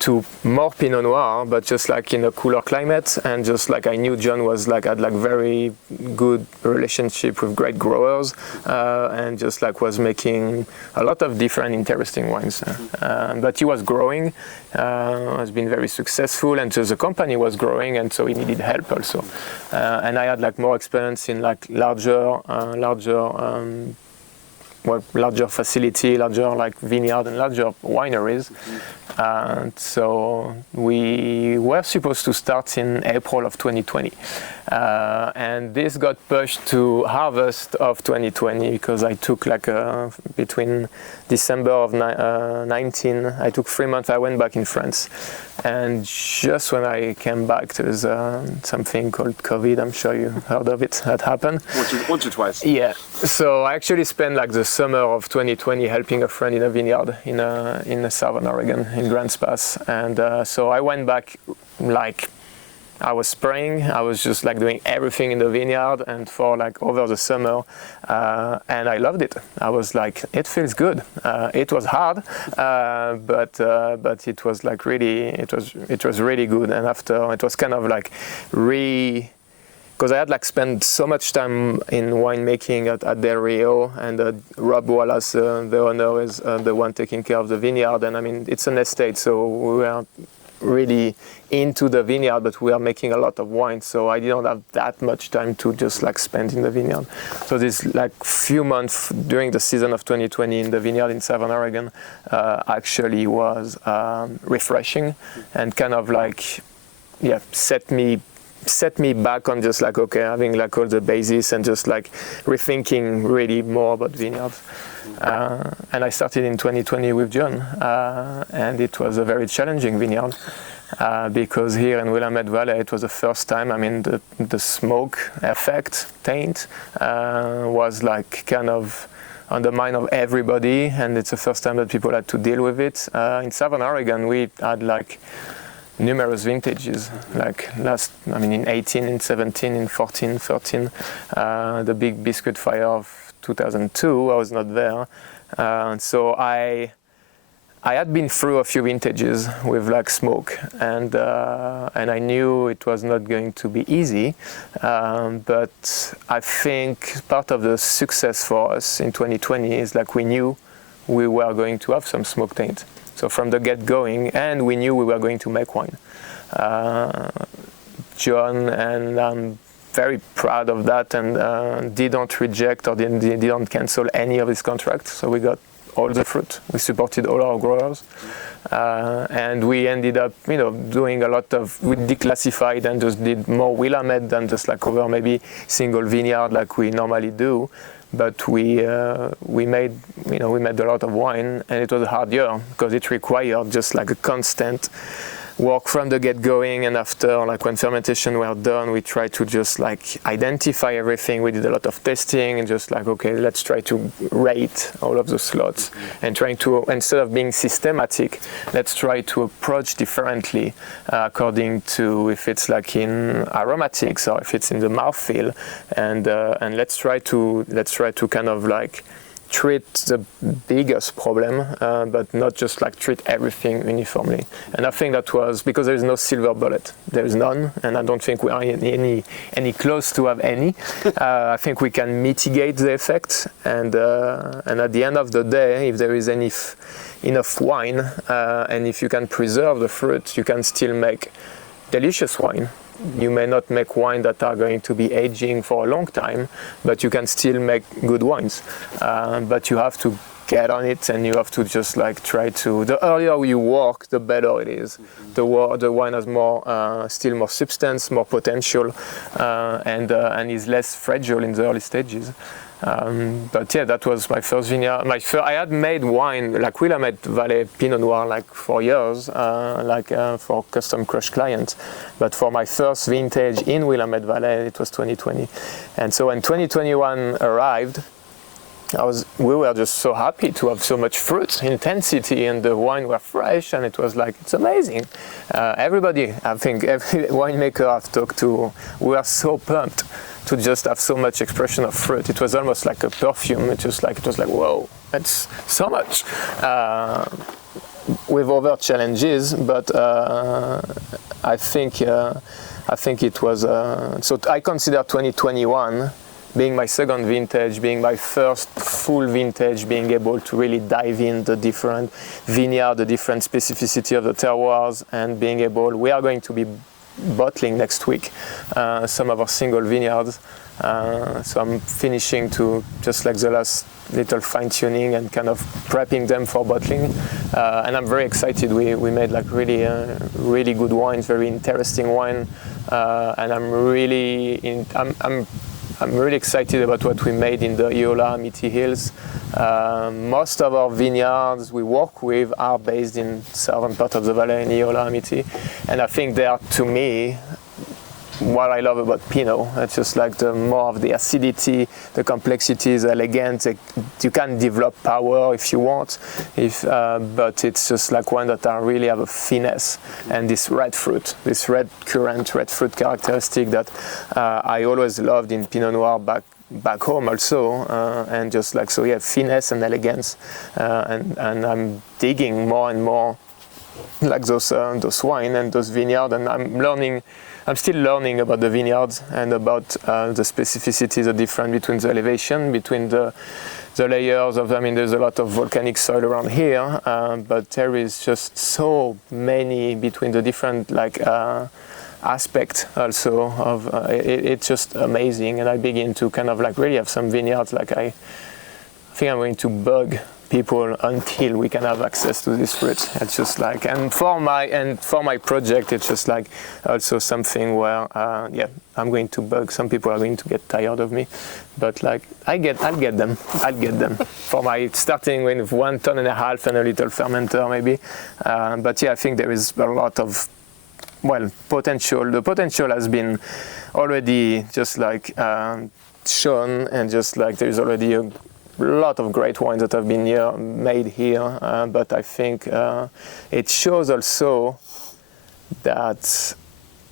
to more Pinot Noir, but just like in a cooler climate, and just like I knew John was like had like very good relationship with great growers, and just like was making a lot of different interesting wines. But he was growing, has been very successful, and so the company was growing, and so he needed help also. And I had like more experience in like larger facility, larger like vineyard and larger wineries. And so we were supposed to start in April of 2020. And this got pushed to harvest of 2020 because I took like between December of 19, I took 3 months, I went back in France. And just when I came back, there was something called COVID. I'm sure you heard of it. That happened. Once or twice. Yeah. So I actually spent like the summer of 2020 helping a friend in a vineyard in southern Oregon, in Grants Pass. And so I went back like I was spraying, I was just like doing everything in the vineyard and for like over the summer, and I loved it. I was like, it feels good. It was hard, but it was like really, it was really good. And after it was kind of like because I had like spent so much time in winemaking at Del Rio, and Rob Wallace, the owner, is the one taking care of the vineyard. And I mean, it's an estate, so we were really into the vineyard, but we are making a lot of wine, so I didn't have that much time to just like spend in the vineyard. So this like few months during the season of 2020 in the vineyard in Southern Oregon actually was refreshing and kind of like set me back on just like, okay, having like all the basis and just like rethinking really more about vineyards. And I started in 2020 with John, and it was a very challenging vineyard because here in Willamette Valley it was the first time. I mean, the smoke effect taint was like kind of on the mind of everybody, and it's the first time that people had to deal with it. In Southern Oregon we had like numerous vintages, like in 18, in 17, in 14, 13, the big biscuit fire of 2002, I was not there. So I had been through a few vintages with like smoke, and I knew it was not going to be easy, but I think part of the success for us in 2020 is like we knew we were going to have some smoke taint. So from the get-going, and we knew we were going to make wine. John, and I'm very proud of that, and didn't reject or didn't cancel any of his contracts. So we got all the fruit. We supported all our growers, and we ended up, doing a lot of. We declassified and just did more Willamette than just like over maybe single vineyard like we normally do. But we made a lot of wine, and it was a hard year because it required just like a constant work from the get-going, and after like when fermentation were done, we tried to just like identify everything. We did a lot of testing and just like, okay, let's try to rate all of the slots, and trying to, instead of being systematic, let's try to approach differently according to if it's like in aromatics or if it's in the mouthfeel, and let's try to kind of like treat the biggest problem, but not just like treat everything uniformly. And I think that was because there is no silver bullet. There is none, and I don't think we are any close to have any. I think we can mitigate the effects, and at the end of the day, if there is enough wine, and if you can preserve the fruit, you can still make delicious wine. You may not make wine that are going to be aging for a long time, but you can still make good wines. But you have to get on it, and you have to just like try to. The earlier you work, the better it is. The wine has still more substance, more potential, and is less fragile in the early stages. But yeah, that was my first vineyard. I had made wine like Willamette Valley Pinot Noir like for years, for custom crush clients. But for my first vintage in Willamette Valley, it was 2020. And so when 2021 arrived, we were just so happy to have so much fruit intensity, and the wine were fresh, and it was like, it's amazing. Everybody, I think every winemaker I've talked to, we are so pumped. to just have so much expression of fruit. It was almost like a perfume. It was like whoa, that's so much. With other challenges, but I think it was. So I consider 2021 being my second vintage, being my first full vintage, being able to really dive in the different vineyard, the different specificity of the terroirs, and being able. We are going to be bottling next week some of our single vineyards. So I'm finishing to just like the last little fine-tuning and kind of prepping them for bottling, and I'm very excited. We made like really good wines, very interesting wine, and I'm really excited about what we made in the Iola Amity Hills. Most of our vineyards we work with are based in southern part of the valley in Iola Amity, and I think they are, to me, what I love about Pinot. It's just like the more of the acidity, the complexity is elegant. You can develop power if you want, but it's just like one that really have a finesse and this red fruit, this red fruit characteristic that I always loved in Pinot Noir back home also, and just like, so yeah, finesse and elegance, and I'm digging more and more like those wine and those vineyards, and I'm still learning about the vineyards and about the specificities, the difference between the elevation, between the layers of, I mean, there's a lot of volcanic soil around here, but there is just so many between the different like aspects also of it's just amazing. And I begin to kind of like really have some vineyards like I think I'm going to bug people until we can have access to this fruit. It's just like, and for my project, it's just like also something where I'm going to bug. Some people are going to get tired of me, but like I'll get them for my starting with 1.5 tons and a little fermenter maybe. But yeah, I think there is a lot of potential. The potential has been already just like shown, and just like there is already a lot of great wines that have been made here, but I think it shows also that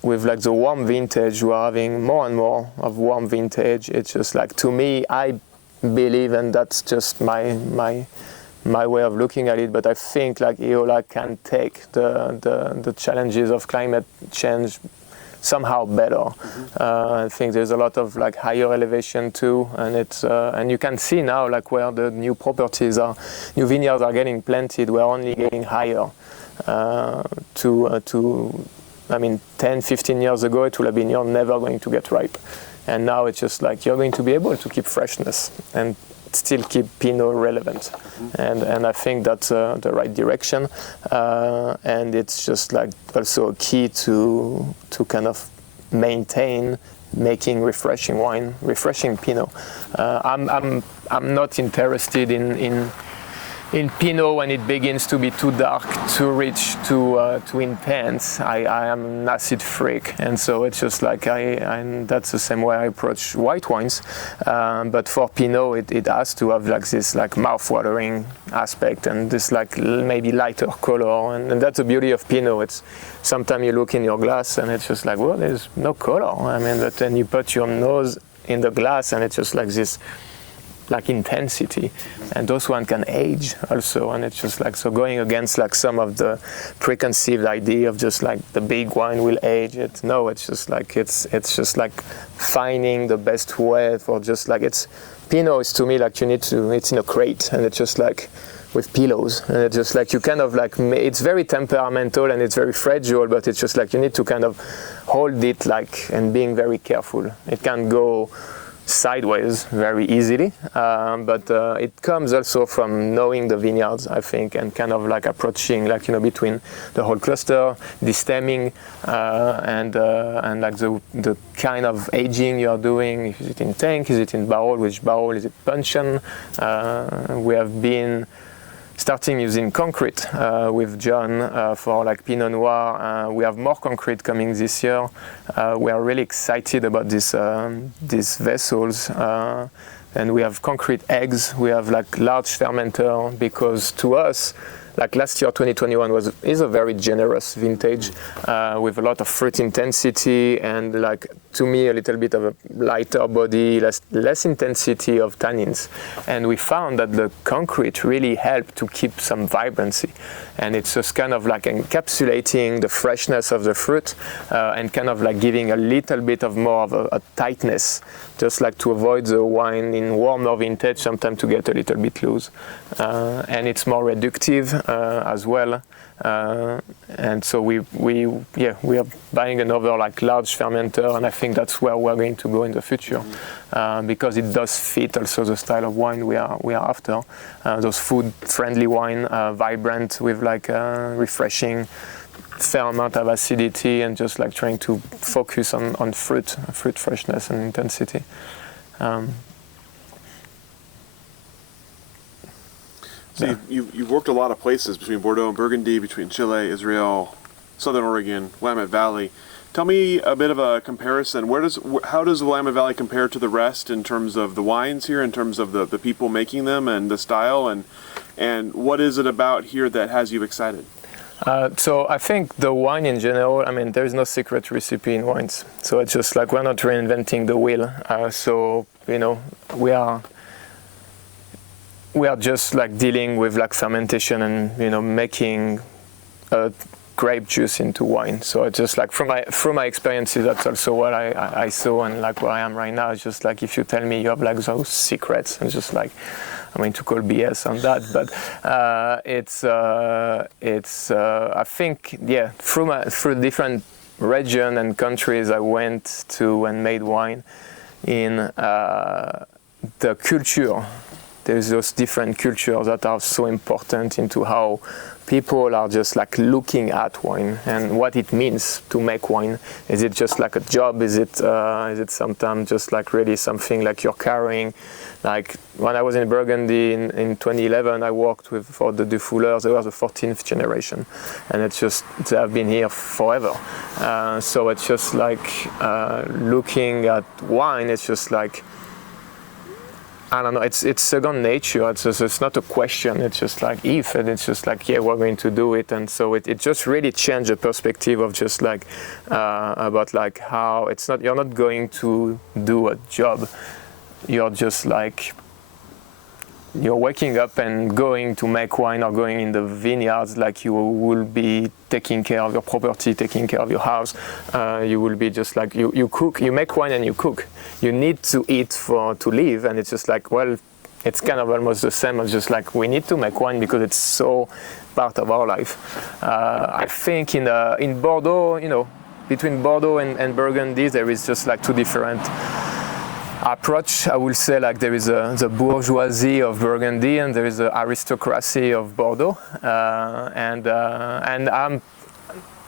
with like the warm vintage, we're having more and more of warm vintage. It's just like, to me, I believe, and that's just my way of looking at it, but I think like Iola can take the challenges of climate change somehow better. I think there's a lot of like higher elevation too, and it's and you can see now like where the new vineyards are getting planted, we're only getting higher. I mean, 10, 15 years ago, it would have been you're never going to get ripe, and now it's just like you're going to be able to keep freshness and still keep Pinot relevant, and I think that's the right direction, and it's just like also a key to kind of maintain making refreshing wine, refreshing Pinot. I'm not interested in Pinot when it begins to be too dark, too rich, too intense. I am an acid freak, and so it's just like that's the same way I approach white wines. But for Pinot, it has to have like this like mouth-watering aspect and this like maybe lighter color, and that's the beauty of Pinot. It's sometimes you look in your glass and it's just like, well, there's no color. I mean, but then you put your nose in the glass and it's just like this like intensity, and those one can age also, and it's just like, so going against like some of the preconceived idea of just like the big wine will age it. No, it's just like it's just like finding the best way for just like Pinot is to me like it's in a crate, and it's just like with pillows, and it's just like you kind of like, it's very temperamental and it's very fragile, but it's just like you need to kind of hold it like, and being very careful. It can go sideways very easily, but it comes also from knowing the vineyards, I think, and kind of like approaching like, between the whole cluster, destemming, and like the kind of aging you're doing. Is it in tank? Is it in barrel? Which barrel? Is it puncheon? We have been starting using concrete with John for like Pinot Noir. We have more concrete coming this year. We are really excited about these vessels, and we have concrete eggs. We have like large fermenter, because to us, like last year, 2021 is a very generous vintage with a lot of fruit intensity and like to me, a little bit of a lighter body, less intensity of tannins. And we found that the concrete really helped to keep some vibrancy. And it's just kind of like encapsulating the freshness of the fruit and kind of like giving a little bit of more of a tightness, just like to avoid the wine in warmer vintage sometimes to get a little bit loose. And it's more reductive as well. And so we are buying another like large fermenter, and I think that's where we're going to go in the future, because it does fit also the style of wine we are after. Those food-friendly wine, vibrant with like refreshing, fair amount of acidity, and just like trying to focus on fruit freshness and intensity. So you've worked a lot of places between Bordeaux and Burgundy, between Chile, Israel, Southern Oregon, Willamette Valley. Tell me a bit of a comparison. How does the Willamette Valley compare to the rest in terms of the wines here, in terms of the people making them and the style, and what is it about here that has you excited? So I think the wine in general, I mean, there is no secret recipe in wines. So it's just like we're not reinventing the wheel. So, you know, we are just like dealing with like fermentation and, you know, making grape juice into wine. So it's just like from my experiences, that's also what I saw, and like where I am right now. It's just like if you tell me you have like those secrets, and just like I mean to call BS on that, but it's I think through different regions and countries I went to and made wine in the culture. There's those different cultures that are so important into how people are just like looking at wine and what it means to make wine. Is it just like a job? Is it sometimes just like really something like you're carrying? Like when I was in Burgundy in 2011, I worked for the Dufouleurs. They were the 14th generation, and it's just they have been here forever. So it's just like looking at wine. It's just like, I don't know, it's second nature. It's not a question. It's just like if, and it's just like, yeah, we're going to do it. And so it just really changed the perspective of just like about like how you're not going to do a job. You're just like, you're waking up and going to make wine or going in the vineyards, like you will be taking care of your property, taking care of your house. You will be just like, you cook, you make wine and you cook. You need to eat to live, and it's just like, well, it's kind of almost the same as just like we need to make wine because it's so part of our life. I think in Bordeaux, you know, between Bordeaux and Burgundy, there is just like two different approach. I will say like there is the bourgeoisie of Burgundy and there is the aristocracy of Bordeaux, and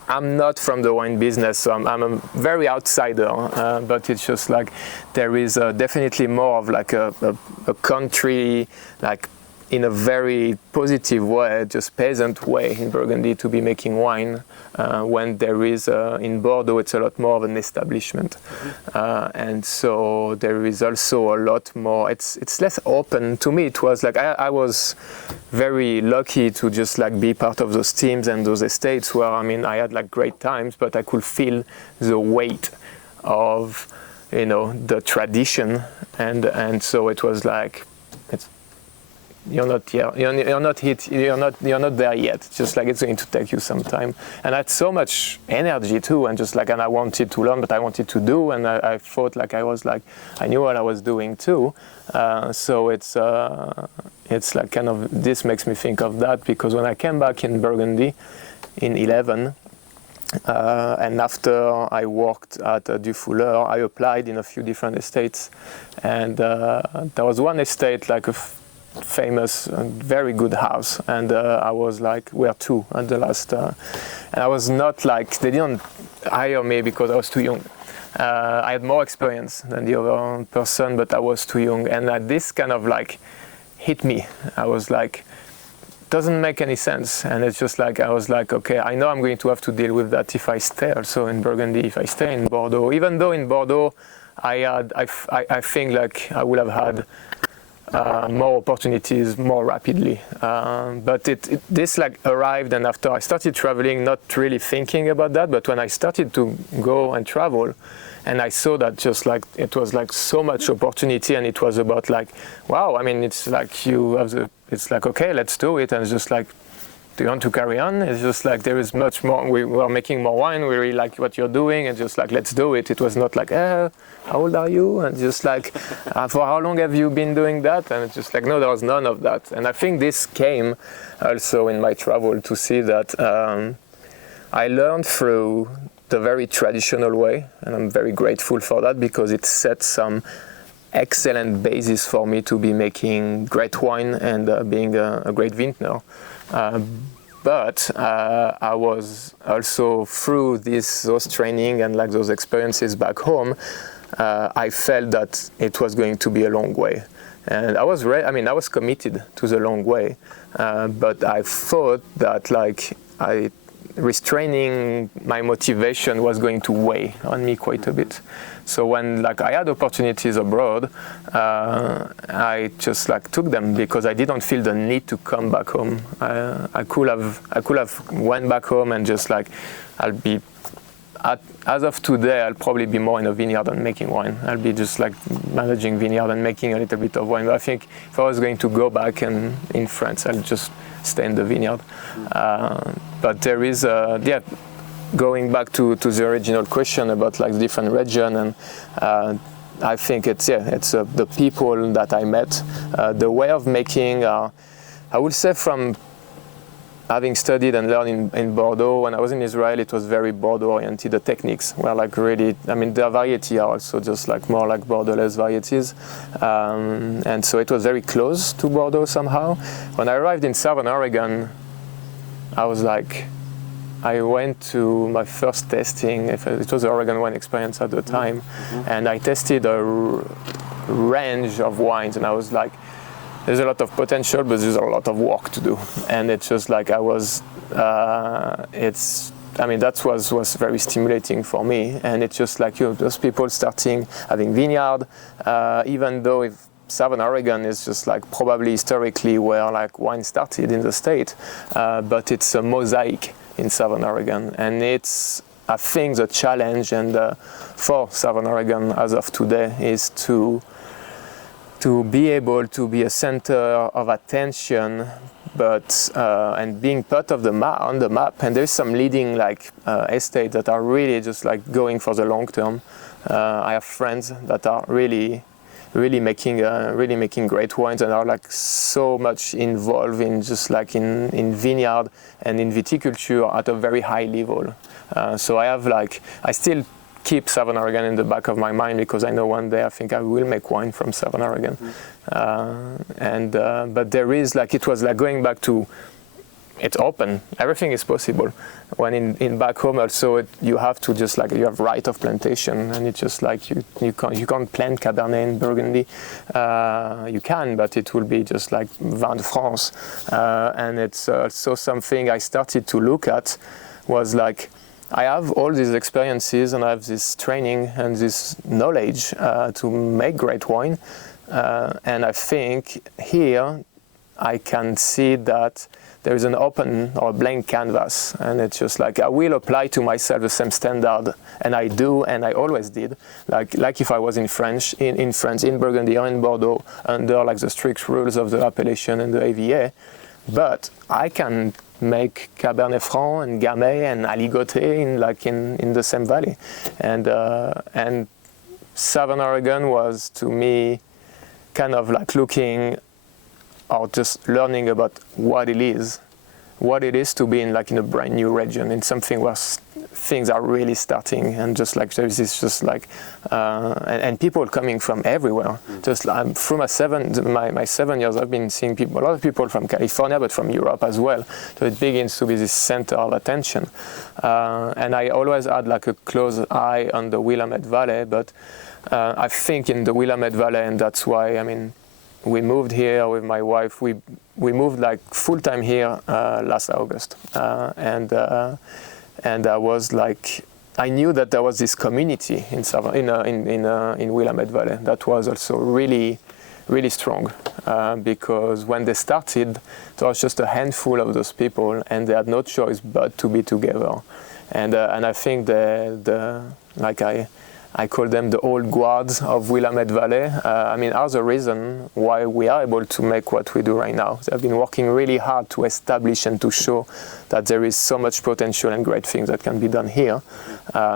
I'm not from the wine business, so I'm a very outsider, but it's just like there is definitely more of like a country, like in a very positive way, just peasant way in Burgundy to be making wine, when there is in Bordeaux it's a lot more of an establishment, and so there is also a lot more. It's less open. To me, it was like I was very lucky to just like be part of those teams and those estates where I mean I had like great times, but I could feel the weight of, you know, the tradition, and so it was like you're not there yet. It's just like it's going to take you some time. And I had so much energy too, and just like, and I wanted to learn, but I wanted to do, and I thought like I knew what I was doing too. So it's like kind of, this makes me think of that, because when I came back in Burgundy in 11, and after I worked at Dufouleurs, I applied in a few different estates, and there was one estate like a famous and very good house, and I was like, we are two at the last, and I was not like, they didn't hire me because I was too young. I had more experience than the other person, but I was too young, and this kind of like hit me. I was like, doesn't make any sense, and it's just like, I was like, okay, I know I'm going to have to deal with that if I stay also in Burgundy, if I stay in Bordeaux, even though in Bordeaux I think like I would have had more opportunities more rapidly. But this like arrived, and after I started traveling, not really thinking about that, but when I started to go and travel, and I saw that just like it was like so much opportunity, and it was about like, wow, I mean, it's like it's like, okay, let's do it, and it's just like, do you want to carry on? It's just like there is much more. We are making more wine. We really like what you're doing, and just like, let's do it. It was not like, how old are you? And just like, for how long have you been doing that? And it's just like, no, there was none of that. And I think this came also in my travel to see that I learned through the very traditional way, and I'm very grateful for that because it set some excellent basis for me to be making great wine and being a great vintner. But I was also through those training and like those experiences back home, I felt that it was going to be a long way, and I was I was committed to the long way, but I thought that like restraining my motivation was going to weigh on me quite a bit. So when like I had opportunities abroad, I just like took them because I didn't feel the need to come back home. I could have went back home and just like as of today, I'll probably be more in a vineyard than making wine. I'll be just like managing vineyard and making a little bit of wine. But I think if I was going to go back and in France, I'll just stay in the vineyard. But there is going back to the original question about like the different region, and I think it's the people that I met, the way of making. I would say from having studied and learned in Bordeaux, when I was in Israel, it was very Bordeaux-oriented. The techniques were like really, I mean, the variety are also just like more like Bordelais varieties. And so it was very close to Bordeaux somehow. When I arrived in Southern Oregon, I was like, I went to my first tasting. It was the Oregon Wine Experience at the time, and I tasted a range of wines, and I was like, there's a lot of potential, but there's a lot of work to do. And it's just like that was very stimulating for me. And it's just like, those people starting having vineyard, even though if Southern Oregon is just like probably historically where like wine started in the state, but it's a mosaic in Southern Oregon. And it's, I think the challenge and for Southern Oregon as of today is to be able to be a center of attention, but and being part of on the map. And there's some leading like estates that are really just like going for the long term. I have friends that are really making great wines and are like so much involved in just like in vineyard and in viticulture at a very high level. So I still keep Southern Oregon in the back of my mind because I know one day I think I will make wine from Southern Oregon. But there is like, it was like going back to, it's open, everything is possible. When in back home also you have to just like, you have right of plantation, and it's just like you can't plant Cabernet in Burgundy. You can, but it will be just like Vin de France. And it's also something I started to look at was like, I have all these experiences and I have this training and this knowledge to make great wine. And I think here I can see that there is an open or blank canvas, and it's just like I will apply to myself the same standard, and I do, and I always did. Like if I was in France, in Burgundy or in Bordeaux, under like the strict rules of the appellation and the AVA, but I can make Cabernet Franc and Gamay and Aligoté in the same valley, and Southern Oregon was to me kind of like looking or just learning about what it is to be in a brand new region, in something where things are really starting, and just like there is this just like and people coming from everywhere. Just through my 7 years, I've been seeing a lot of people from California, but from Europe as well. So it begins to be this center of attention, and I always had like a close eye on the Willamette Valley, but I think in the Willamette Valley, and that's why we moved here with my wife. We moved like full time here last August, and I was like, I knew that there was this community in Willamette Valley that was also really really strong because when they started, there was just a handful of those people, and they had no choice but to be together. And I think I call them the old guards of Willamette Valley. I mean, are the reason why we are able to make what we do right now. They've been working really hard to establish and to show that there is so much potential and great things that can be done here.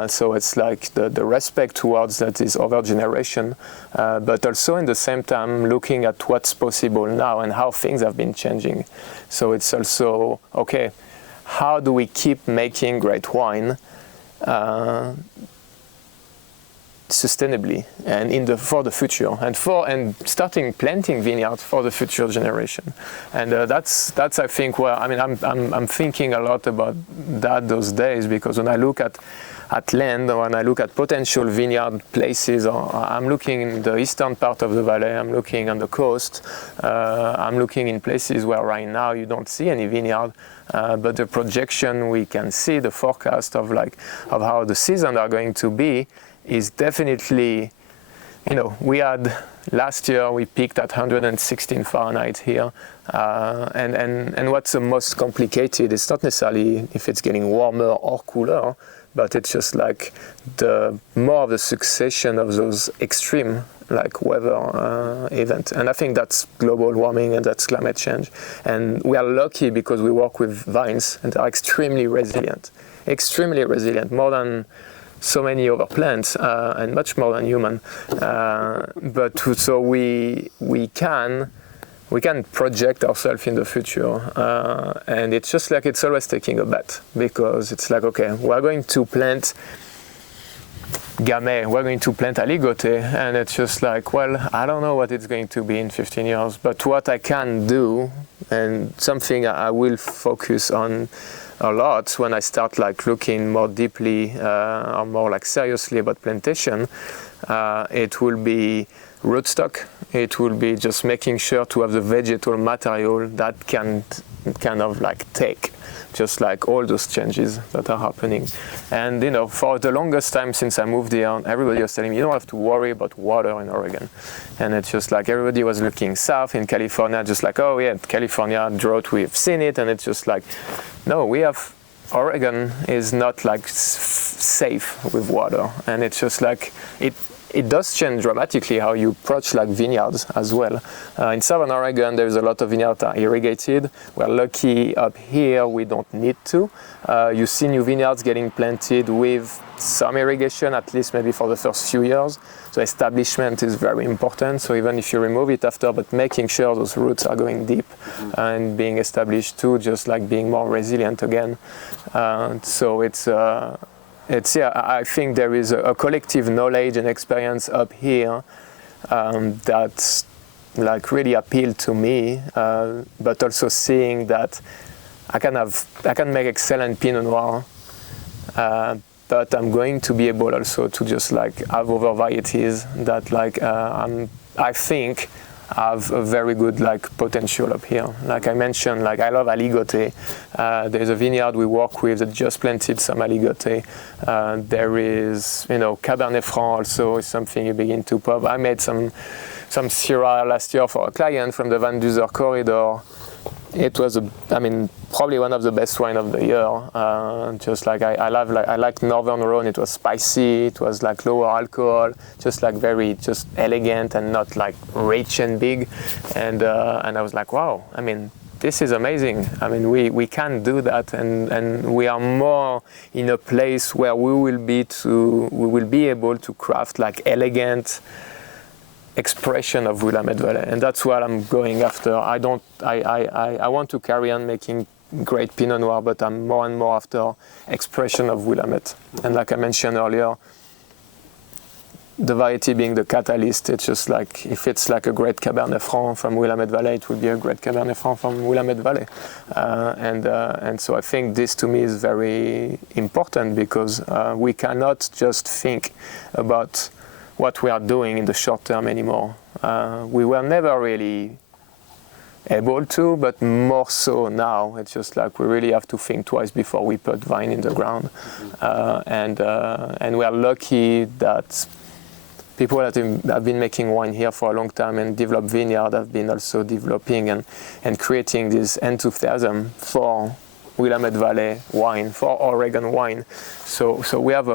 So it's like the respect towards that is over generation, but also in the same time looking at what's possible now and how things have been changing. So it's also, okay, how do we keep making great wine sustainably and for the future, and starting planting vineyards for the future generation. And that's I think where, I mean, I'm thinking a lot about that those days, because when I look at land, or when I look at potential vineyard places, or I'm looking in the eastern part of the valley, I'm looking on the coast, I'm looking in places where right now you don't see any vineyard, but the projection we can see, the forecast of how the seasons are going to be, is definitely, we had last year we peaked at 116 Fahrenheit here, and what's the most complicated is not necessarily if it's getting warmer or cooler, but it's just like the more of the succession of those extreme weather events. And I think that's global warming and that's climate change. And we are lucky because we work with vines and they are extremely resilient, more than so many other plants, and much more than human. So we can project ourselves in the future, and it's just like it's always taking a bet, because it's like, okay, we're going to plant Gamay, we're going to plant Aligoté, and it's just like, well, I don't know what it's going to be in 15 years, but what I can do, and something I will focus on a lot when I start looking more deeply or more seriously about plantation, it will be rootstock. It will be just making sure to have the vegetal material that can kind of take just all those changes that are happening. And for the longest time since I moved here, everybody was telling me you don't have to worry about water in Oregon. And it's just everybody was looking south in California, just oh yeah, California drought, we've seen it. And it's just no, Oregon is not safe with water. And it's just it does change dramatically how you approach vineyards as well. In Southern Oregon, there's a lot of vineyards that are irrigated. We're lucky up here, we don't need to. You see new vineyards getting planted with some irrigation, at least maybe for the first few years. So establishment is very important. So even if you remove it after, but making sure those roots are going deep and being established too, just being more resilient again. So I think there is a collective knowledge and experience up here that's really appealed to me, but also seeing that I can make excellent Pinot Noir, but I'm going to be able also to just have other varieties that I think have a very good potential up here. Like I mentioned, I love Aligoté. There's a vineyard we work with that just planted some Aligoté. There is, Cabernet Franc also is something you begin to pop. I made some Syrah last year for a client from the Van Duzer corridor. It was, probably one of the best wine of the year. I like Northern Rhone. It was spicy. It was lower alcohol. Just very elegant and not rich and big. And I was wow. This is amazing. We can do that, and we are more in a place where we will be able to craft elegant expression of Willamette Valley, and that's what I'm going after. I want to carry on making great Pinot Noir, but I'm more and more after expression of Willamette. And like I mentioned earlier, the variety being the catalyst, it's just if it's a great Cabernet Franc from Willamette Valley, it will be a great Cabernet Franc from Willamette Valley. And so I think this to me is very important, because we cannot just think about what we are doing in the short term anymore. We were never really able to, but more so now. It's just we really have to think twice before we put vine in the ground. And we are lucky that people that have been making wine here for a long time and developed vineyard have been also developing and creating this enthusiasm for Willamette Valley wine, for Oregon wine. So we have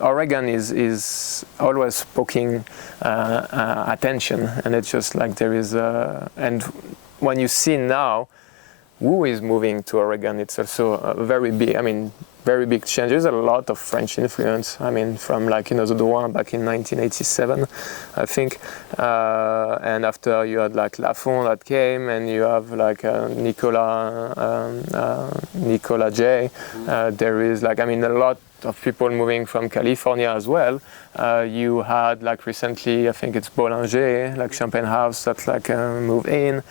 Oregon is always poking attention, and it's just like there is and when you see now who is moving to Oregon, it's also a very big change. There's a lot of French influence. I mean, from like, the Drouin back in 1987, I think. And after you had like Lafon that came, and you have like Nicolas J. There is like, a lot of people moving from California as well. You had like recently, I think it's Bollinger, like Champagne House, that's like moved in.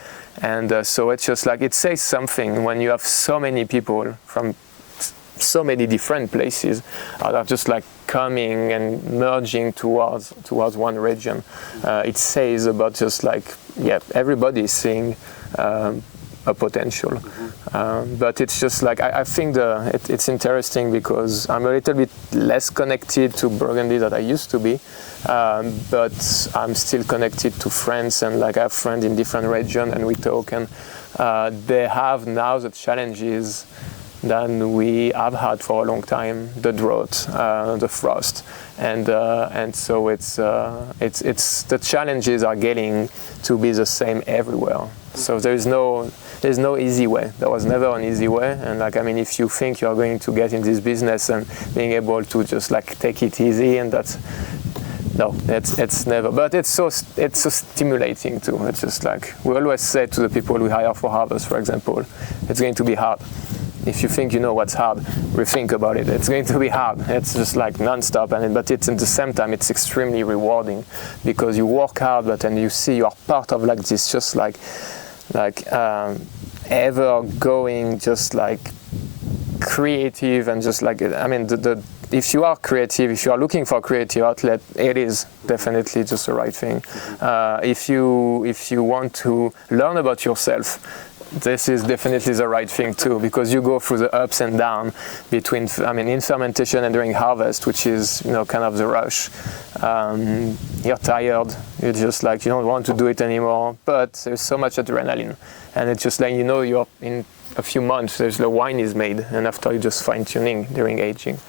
And so it's just like, it says something when you have so many people from so many different places that are just like coming and merging towards one region. It says about just like, everybody is seeing a potential. But it's just like, I think it's interesting because I'm a little bit less connected to Burgundy than I used to be, but I'm still connected to France, and like I have friends in different regions and we talk, and they have now the challenges than we have had for a long time: the drought, the frost, and so it's the challenges are getting to be the same everywhere. So there's no easy way. There was never an easy way. And like, if you think you're going to get in this business and being able to just like take it easy, and it's never. But it's so stimulating too. It's just like we always say to the people we hire for harvest, for example, it's going to be hard. If you think you know what's hard, rethink about it. It's going to be hard. It's just like non-stop, but it's at the same time it's extremely rewarding because you work hard, but then you see you are part of like this, just like ever going, just like creative, and just like if you are creative, if you are looking for a creative outlet, it is definitely just the right thing. If you want to learn about yourself, this is definitely the right thing too, because you go through the ups and downs between, in fermentation and during harvest, which is, kind of the rush. You're tired, you're just like, you don't want to do it anymore, but there's so much adrenaline. And it's just like, you're in a few months, the wine is made, and after you just fine tuning during aging.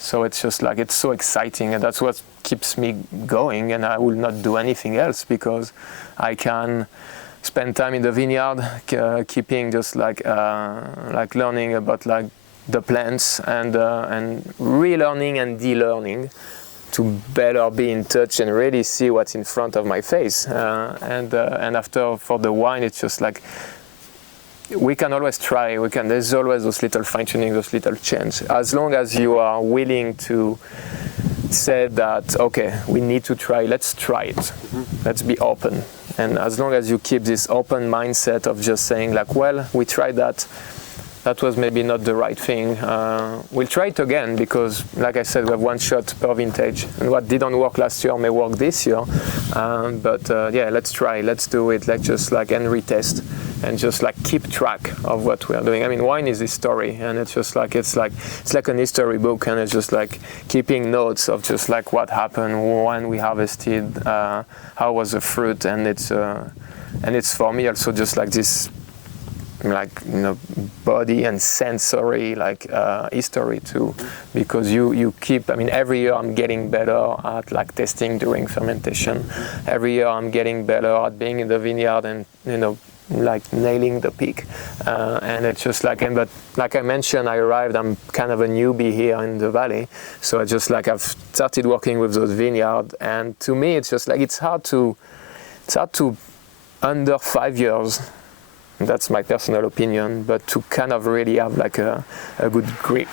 So it's just like, it's so exciting, and that's what keeps me going, and I will not do anything else because I can spend time in the vineyard, keeping just like learning about like the plants and relearning and de-learning to better be in touch and really see what's in front of my face. And after for the wine, it's just like we can always try. There's always those little fine-tuning, those little changes. As long as you are willing to say that, okay, we need to try. Let's try it. Let's be open. And as long as you keep this open mindset of just saying like, well, we tried that was maybe not the right thing. We'll try it again because, like I said, we have one shot per vintage. And what didn't work last year may work this year. But let's try, let's do it. Let's just like, and retest and just like keep track of what we are doing. Wine is a story, and it's just like, it's like an history book, and it's just like keeping notes of just like what happened, when we harvested, how was the fruit, and it's for me also just like this, like body and sensory history too, because you keep. Every year I'm getting better at like testing during fermentation. Every year I'm getting better at being in the vineyard and like nailing the peak, and it's just like. But like I mentioned, I'm kind of a newbie here in the valley, so I've started working with those vineyards, and to me it's just like it's hard to under 5 years. That's my personal opinion, but to kind of really have like a good grip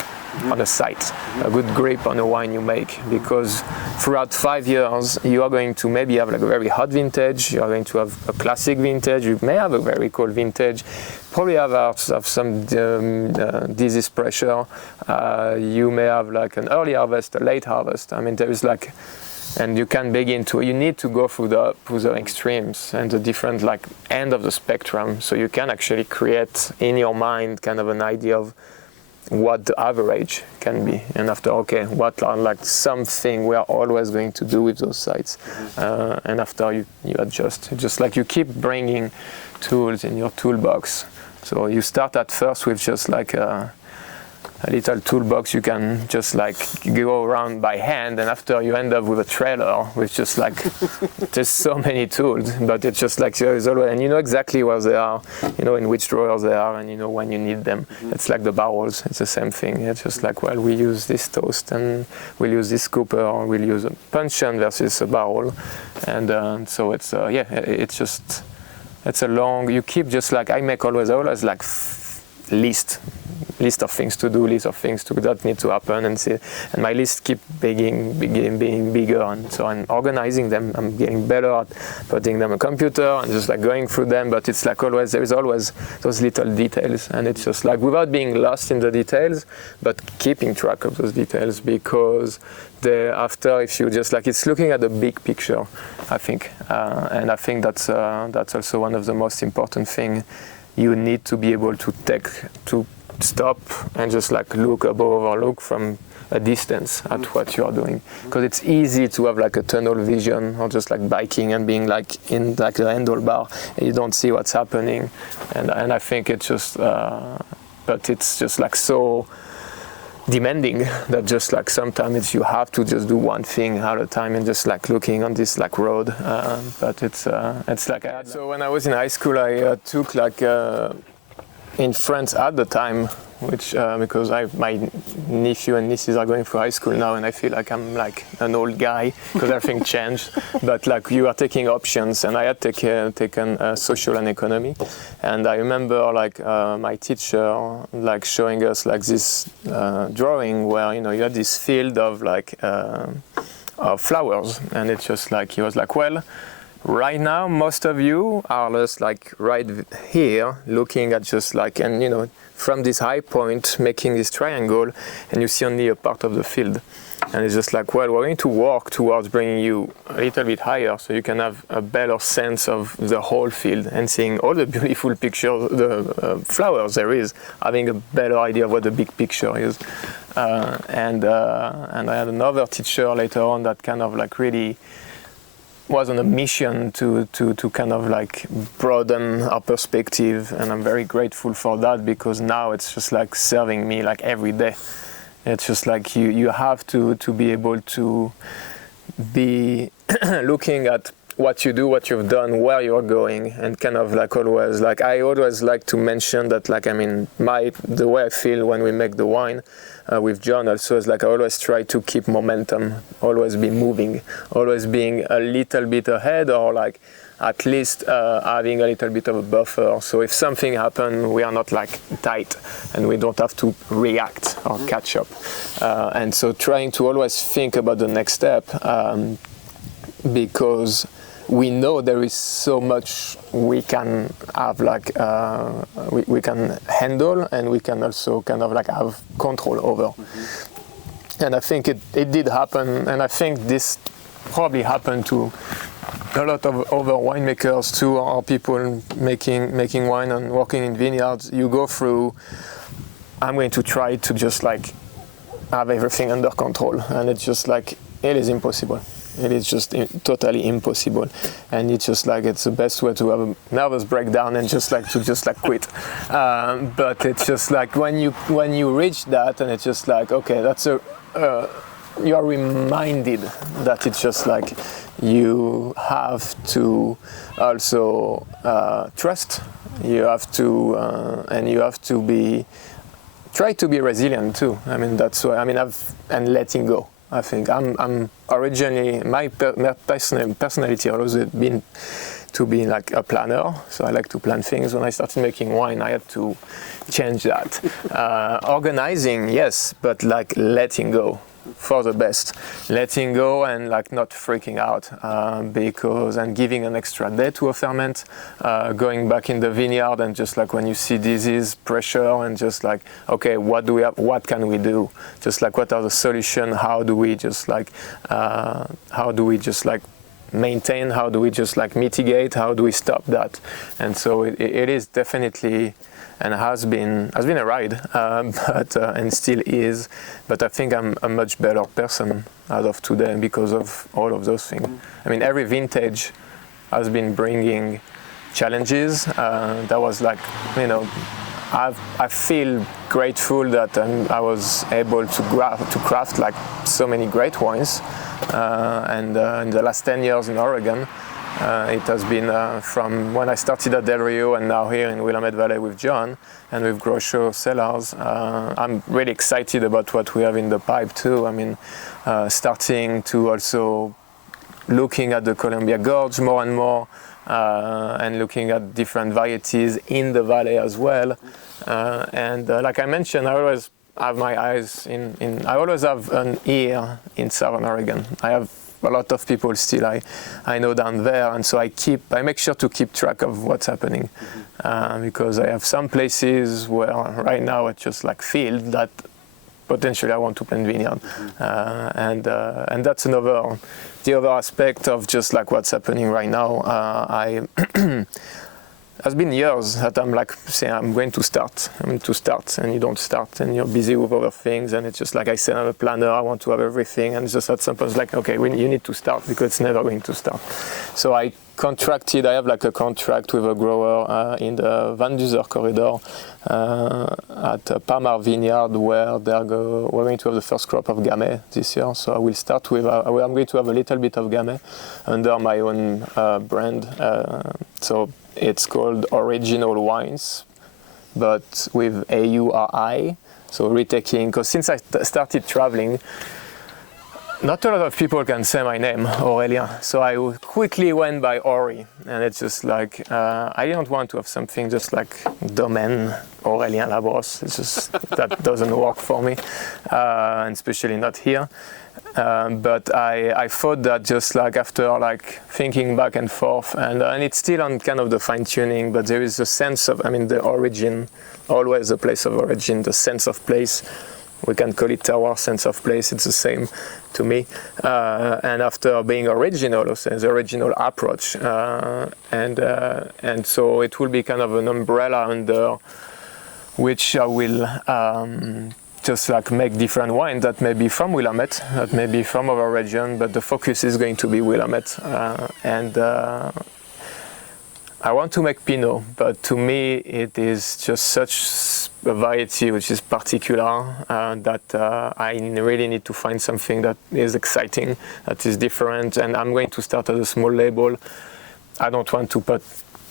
on a site, a good grip on the wine you make, because throughout 5 years you are going to maybe have like a very hot vintage, you are going to have a classic vintage, you may have a very cold vintage, probably have some disease pressure, you may have like an early harvest, a late harvest. There is like, and you can you need to go through the extremes and the different like end of the spectrum, so you can actually create in your mind kind of an idea of what the average can be, and after, okay, what are like something we are always going to do with those sites, and after you adjust. Just like you keep bringing tools in your toolbox. So you start at first with just like a little toolbox you can just like go around by hand, and after you end up with a trailer with just like just so many tools. But it's just like there is always, and you know exactly where they are, you know in which drawers they are, and you know when you need them. It's like the barrels, it's the same thing. It's just like, well, we use this toast and we'll use this cooper, or we'll use a puncheon versus a barrel, and so it's it's just, it's a long, you keep just like, I make always like list of things to do, list of things that need to happen, and my list keep being bigger, and so I'm organizing them. I'm getting better at putting them on a computer and just like going through them, but it's like always, there is always those little details, and it's just like without being lost in the details, but keeping track of those details, because after, if you just like, it's looking at the big picture, I think, and I think that's also one of the most important thing. You need to be able to stop and just like look above or look from a distance at what you are doing, because it's easy to have like a tunnel vision, or just like biking and being like in like the handlebar and you don't see what's happening, and I think it's just but it's just like so demanding that just like sometimes you have to just do one thing at a time and just like looking on this like road, but it's like so when I was in high school I took like in France at the time, which because my nephew and nieces are going through high school now, and I feel like I'm like an old guy because everything changed. But like you are taking options, and I had taken social and economy, and I remember like my teacher like showing us like this drawing where you had this field of like of flowers, and it's just like he was like, well, right now, most of you are just like right here, looking at just like, and from this high point, making this triangle, and you see only a part of the field. And it's just like, well, we're going to work towards bringing you a little bit higher, so you can have a better sense of the whole field and seeing all the beautiful pictures, the flowers there is, having a better idea of what the big picture is. And I had another teacher later on that kind of like really was on a mission to kind of like broaden our perspective, and I'm very grateful for that, because now it's just like serving me like every day. It's just like you have to be able to be looking at what you do, what you've done, where you're going, and kind of like always, like I always like to mention that, like, I mean, the way I feel when we make the wine with John also is like I always try to keep momentum, always be moving, always being a little bit ahead, or like at least having a little bit of a buffer. So if something happens, we are not like tight and we don't have to react or catch up. And so trying to always think about the next step, because we know there is so much we can have, like we can handle, and we can also kind of like have control over. And I think it did happen, and I think this probably happened to a lot of other winemakers too, or people making wine and working in vineyards. You go through, I'm going to try to just like have everything under control, and it's just like, it is impossible. It is just totally impossible, and it's just like it's the best way to have a nervous breakdown and just like quit. But it's just like when you reach that, and it's just like, okay, that's you are reminded that it's just like you have to also trust. You have to and you have to try to be resilient too. I mean, that's why, I mean, and letting go. I think I'm originally, my personality always been to be like a planner, so I like to plan things. When I started making wine, I had to change that. Organizing, yes, but like letting go for the best. Letting go and like not freaking out, and giving an extra day to a ferment, going back in the vineyard, and just like when you see disease, pressure, and just like, okay, what do we have, what can we do? Just like, what are the solutions? How do we just like maintain? How do we just like mitigate? How do we stop that? And so it is definitely, and has been a ride, but and still is. But I think I'm a much better person as of today because of all of those things. I mean, every vintage has been bringing challenges. That was like, you know, I feel grateful that I was able to craft like so many great wines. And in the last 10 years in Oregon, it has been from when I started at Del Rio and now here in Willamette Valley with John and with Grochau Cellars. I'm really excited about what we have in the pipe too. I mean, starting to also looking at the Columbia Gorge more and more, and looking at different varieties in the valley as well. And like I mentioned, I always have my eyes I always have an ear in Southern Oregon. I have a lot of people still I know down there, and so I make sure to keep track of what's happening, because I have some places where right now it's just like field that potentially I want to plant vineyard, and that's the other aspect of just like what's happening right now. It's been years that I'm like saying I'm going to start, and you don't start, and you're busy with other things, and it's just like I said, I'm a planner, I want to have everything, and just at some point it's like, okay, you need to start because it's never going to start. So I have like a contract with a grower in the Van Duzer corridor at Palmar Vineyard where we're going to have the first crop of Gamay this year. So I will start with, I'm going to have a little bit of Gamay under my own brand. So it's called Auriginal Wines, but with AURI, so retaking, because since I started traveling, not a lot of people can say my name, Aurélien, so I quickly went by Ori, and it's just like, I didn't want to have something just like Domaine Aurélien Labrosse. It's just, that doesn't work for me, and especially not here. But I thought that just like after like thinking back and forth, and it's still on kind of the fine tuning, but there is a sense of, I mean, the origin, always a place of origin, the sense of place. We can call it our sense of place, it's the same to me. And after being original, also the original approach, and so it will be kind of an umbrella under which I will just like make different wines that may be from Willamette, that may be from our region, but the focus is going to be Willamette. And I want to make Pinot, but to me it is just such a variety which is particular that I really need to find something that is exciting, that is different, and I'm going to start at a small label. I don't want to put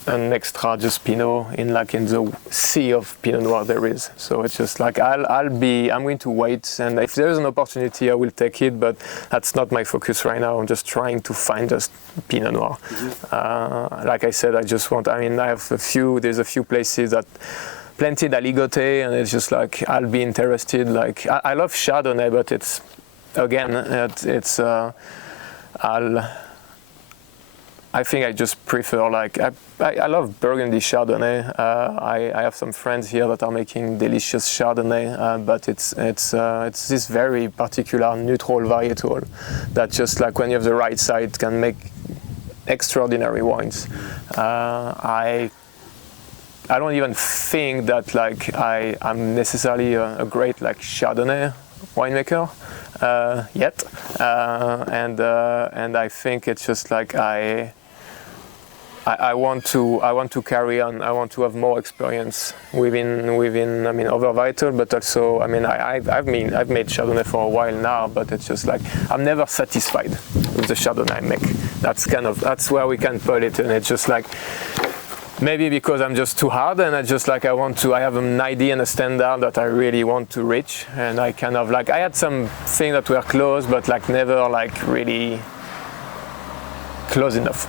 an extra just Pinot in the sea of Pinot Noir there is. So it's just like I'm going to wait, and if there's an opportunity I will take it, but that's not my focus right now. I'm just trying to find just Pinot Noir. Like I said, I have there's a few places that planted aligoté, and it's just like I'll be interested. Like I love Chardonnay, but it's I think I just prefer, like, I love Burgundy Chardonnay. I have some friends here that are making delicious Chardonnay, but it's this very particular neutral varietal that just like when you have the right side can make extraordinary wines. I don't even think that like I'm necessarily a great like Chardonnay winemaker yet, and I think it's just like I want to carry on. I want to have more experience within I mean other varietal, but also I mean I've made Chardonnay for a while now, but it's just like I'm never satisfied with the Chardonnay I make. That's where we can put it, and it's just like maybe because I'm just too hard, and I have an idea and a standard that I really want to reach, and I kind of like I had some things that were close, but like never like really close enough.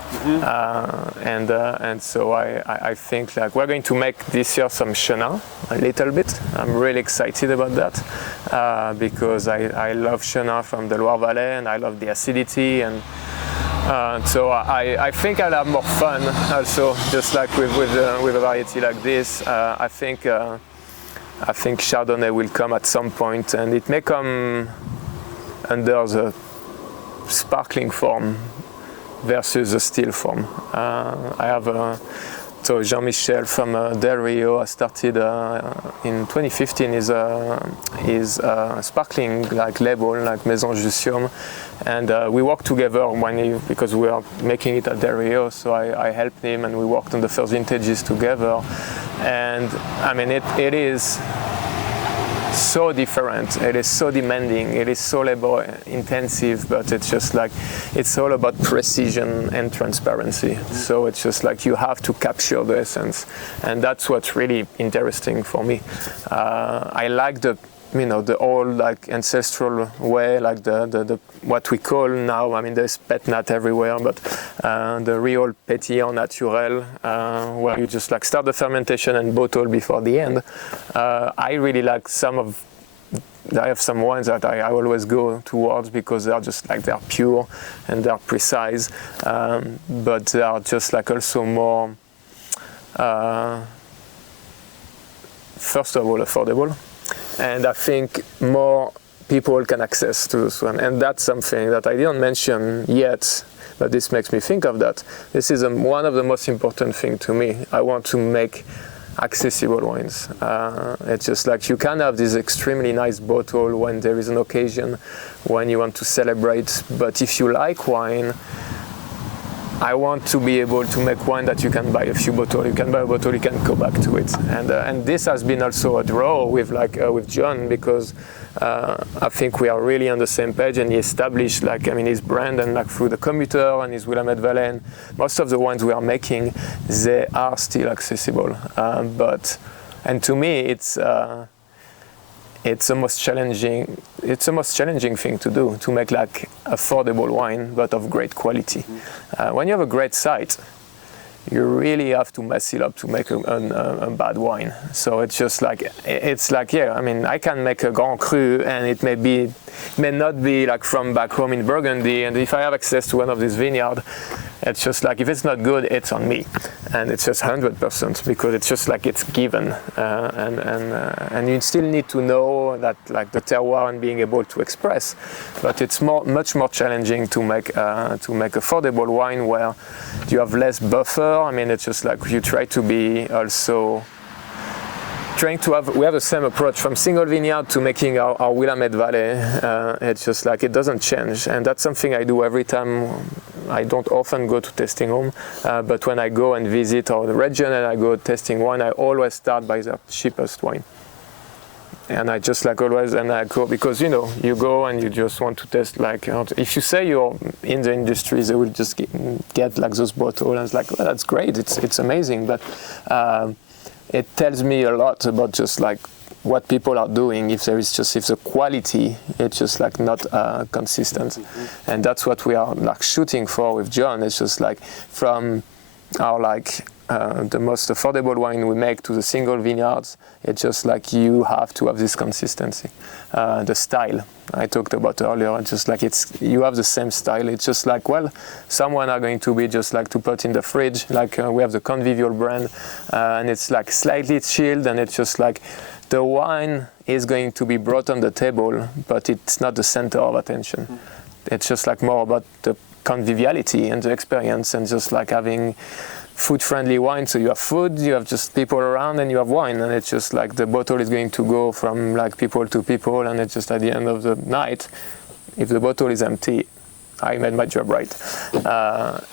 And so I think like we're going to make this year some Chenin a little bit. I'm really excited about that because I love Chenin from the Loire Valley, and I love the acidity, and so I think I'll have more fun also, just like with a variety like this. I think Chardonnay will come at some point, and it may come under the sparkling form, versus a still form. I have so Jean-Michel from Del Rio started in 2015 his sparkling like label like Maison Jussium, and we worked together because we are making it at Del Rio. So I helped him, and we worked on the first vintages together. And I mean, it is so different, it is so demanding, it is so labor intensive, but it's just like, it's all about precision and transparency. So it's just like you have to capture the essence, and that's what's really interesting for me. I like the old like ancestral way, like the what we call now, I mean there's pet nat everywhere, but the real pétillant naturel, where you just like start the fermentation and bottle before the end. I really like I have some wines that I always go towards because they're just like, they're pure and they're precise, but they are just like also more, first of all, affordable. And I think more people can access to this one. And that's something that I didn't mention yet, but this makes me think of that. This is one of the most important things to me. I want to make accessible wines. It's just like you can have this extremely nice bottle when there is an occasion, when you want to celebrate. But if you like wine, I want to be able to make wine that you can buy a few bottles. You can buy a bottle, you can go back to it, and this has been also a draw with with John, because I think we are really on the same page, and he established his brand, and like through the Commuter and his Willamette Valley, and most of the wines we are making, they are still accessible. And to me, it's the most challenging thing to do, to make like affordable wine but of great quality. When you have a great site, you really have to mess it up to make a bad wine. So it's just like, yeah, I mean, I can make a Grand Cru, and it may not be like from back home in Burgundy, and if I have access to one of these vineyards, it's just like, if it's not good, it's on me, and it's just 100%, because it's just like, it's given, and you still need to know that, like, the terroir and being able to express, but it's much more challenging to make affordable wine where you have less buffer. I mean, it's just like you try to be also we have the same approach from single vineyard to making our Willamette Valley. It's just like, it doesn't change, and that's something I do every time. I don't often go to tasting room, but when I go and visit the region and I go tasting wine, I always start by the cheapest wine. And I just like always, and I go, because you go and you just want to taste, like, if you say you're in the industry, they will just get like those bottles, and it's like, well, that's great, it's amazing, but it tells me a lot about just like what people are doing, if the quality, it's just like not consistent. And that's what we are like shooting for with John. It's just like, from our the most affordable wine we make to the single vineyards, it's just like, you have to have this consistency. The style I talked about earlier, it's just like, you have the same style. It's just like, well, someone are going to be just like to put in the fridge, like we have the Convivial brand, and it's like slightly chilled, and it's just like, the wine is going to be brought on the table, but it's not the center of attention. It's just like more about the conviviality and the experience, and just like having food-friendly wine. So you have food, you have just people around, and you have wine, and it's just like the bottle is going to go from like people to people, and it's just at the end of the night, if the bottle is empty, I made my job right.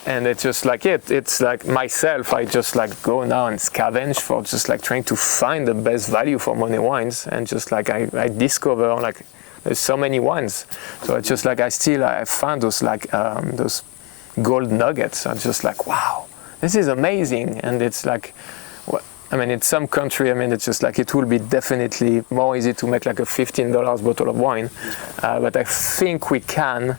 And it's just like it's like myself, I just like go now and scavenge for just like trying to find the best value for money wines, and just like I discover like there's so many wines. So it's just like I found those like those gold nuggets. I'm just like, wow, this is amazing. And it's like, I mean, in some country, I mean, it's just like, it will be definitely more easy to make like a $15 bottle of wine, but I think we can.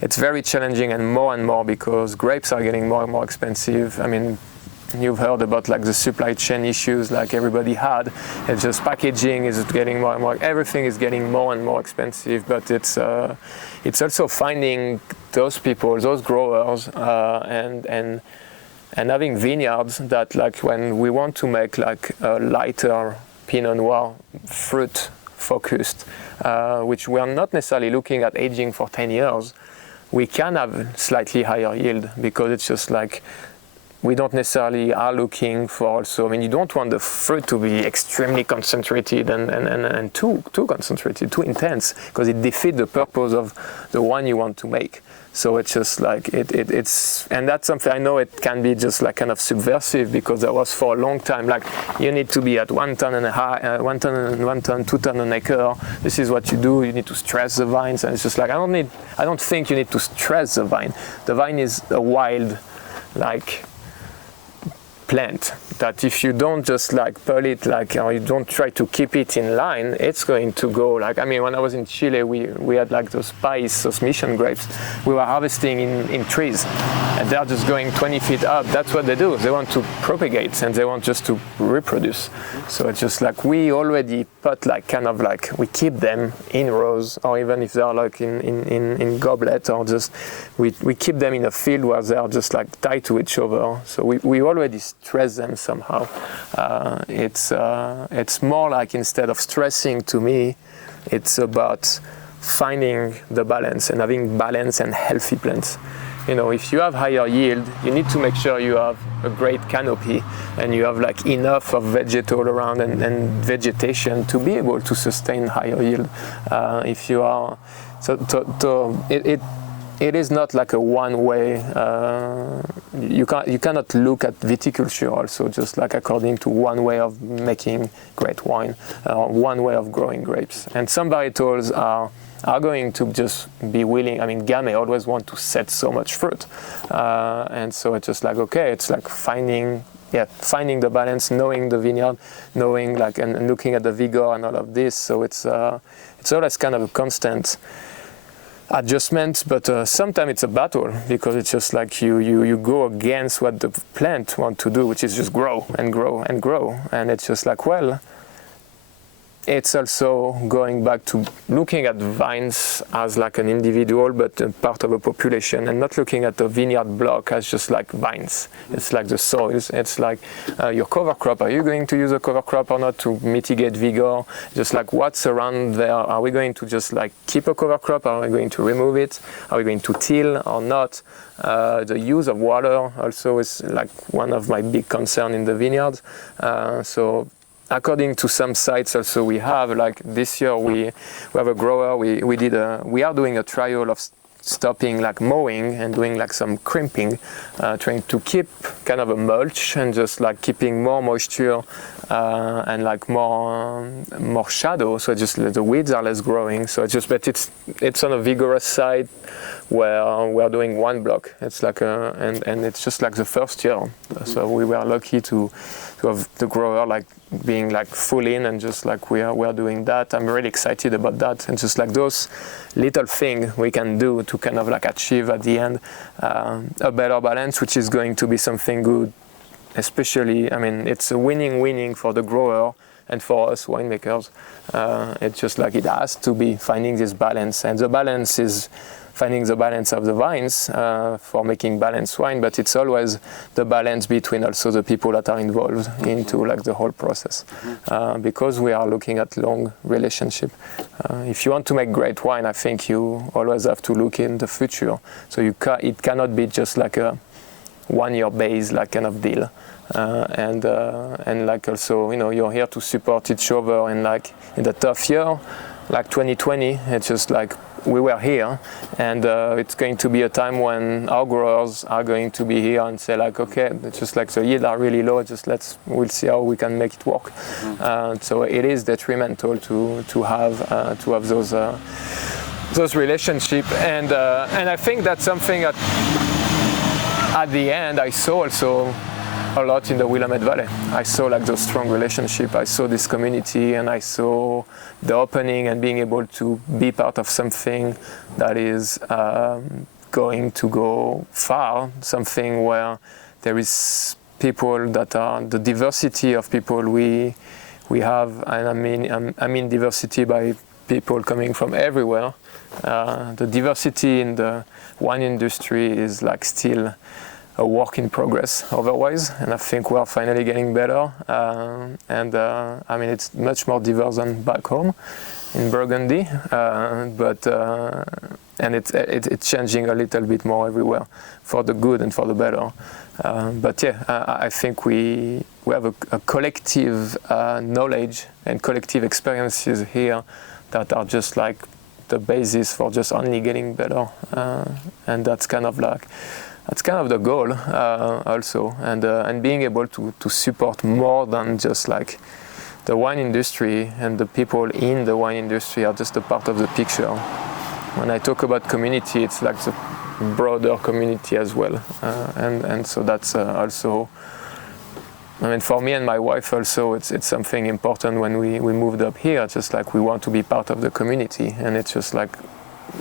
It's very challenging, and more because grapes are getting more and more expensive. I mean, you've heard about like the supply chain issues like everybody had. It's just packaging is getting more and more, everything is getting more and more expensive, but it's also finding those people, those growers, and having vineyards that, like, when we want to make like a lighter Pinot Noir, fruit focused, which we are not necessarily looking at aging for 10 years, we can have slightly higher yield because it's just like we don't necessarily are looking for also, I mean, you don't want the fruit to be extremely concentrated and too concentrated, too intense, because it defeats the purpose of the wine you want to make. So it's just like, it's, and that's something I know it can be just like kind of subversive, because there was for a long time, like you need to be at 1 ton and a half, 1 ton, 2 ton an acre. This is what you do. You need to stress the vines. And it's just like, I don't think you need to stress the vine. The vine is a wild, like, plant that if you don't just like pull it, like, or you don't try to keep it in line, it's going to go like, I mean, when I was in Chile, we had like those pies, those mission grapes we were harvesting in trees, and they're just going 20 feet up. That's what they do. They want to propagate and they want just to reproduce. So it's just like we already put like kind of like we keep them in rows, or even if they're like in goblet, or just we keep them in a field where they are just like tied to each other. So we already stress them somehow. It's more like, instead of stressing, to me, it's about finding the balance and having balanced and healthy plants. You know, if you have higher yield, you need to make sure you have a great canopy and you have like enough of vegetal around and vegetation to be able to sustain higher yield. If you are, it is not like a one-way. You cannot look at viticulture also just like according to one way of making great wine, one way of growing grapes. And some varietals are going to just be willing. I mean, Gamay always want to set so much fruit, and so it's just like, okay, it's like finding the balance, knowing the vineyard, knowing like and looking at the vigor and all of this. So it's always kind of a constant adjustment, but sometimes it's a battle, because it's just like you go against what the plant want to do, which is just grow and grow and grow. And it's just like, well, it's also going back to looking at vines as like an individual, but a part of a population, and not looking at the vineyard block as just like vines. It's like the soils. It's like your cover crop. Are you going to use a cover crop or not to mitigate vigor? Just like what's around there. Are we going to just like keep a cover crop? Are we going to remove it? Are we going to till or not? The use of water also is like one of my big concerns in the vineyard. So according to some sites also we have, like this year we have a grower, we are doing a trial of stopping like mowing and doing like some crimping, trying to keep kind of a mulch and just like keeping more moisture and like more shadow, so just the weeds are less growing. So but it's on a vigorous side where we are doing one block. It's like and it's just like the first year. So we were lucky to have the grower like being like full in, and just like we are doing that. I'm really excited about that, and just like those little things we can do to kind of like achieve at the end a better balance, which is going to be something good. Especially, I mean, it's a winning for the grower and for us winemakers. It's just like it has to be finding this balance, and the balance is finding the balance of the vines for making balanced wine, but it's always the balance between also the people that are involved into like the whole process, because we are looking at long relationship. If you want to make great wine, I think you always have to look in the future. So it cannot be just like a one-year base like kind of deal. And like also, you know, you're here to support each other, and like in the tough year, like 2020, it's just like we were here, and it's going to be a time when our growers are going to be here and say like, okay, it's just like the yield are really low, just we'll see how we can make it work. So it is detrimental to have those relationships, and I think that's something that at the end I saw also a lot in the Willamette Valley. I saw like those strong relationships. I saw this community, and I saw the opening and being able to be part of something that is going to go far, something where there is people that are the diversity of people we have, and I mean diversity by people coming from everywhere. The diversity in the wine industry is like still a work in progress otherwise, and I think we are finally getting better, I mean it's much more diverse than back home, in Burgundy, and it's changing a little bit more everywhere, for the good and for the better. But yeah, I think we have a collective knowledge and collective experiences here that are just like the basis for just only getting better, and that's kind of the goal also, and being able to support more than just like the wine industry, and the people in the wine industry are just a part of the picture. When I talk about community, it's like the broader community as well, and so that's also, I mean, for me and my wife also, it's something important when we moved up here. It's just like we want to be part of the community, and it's just like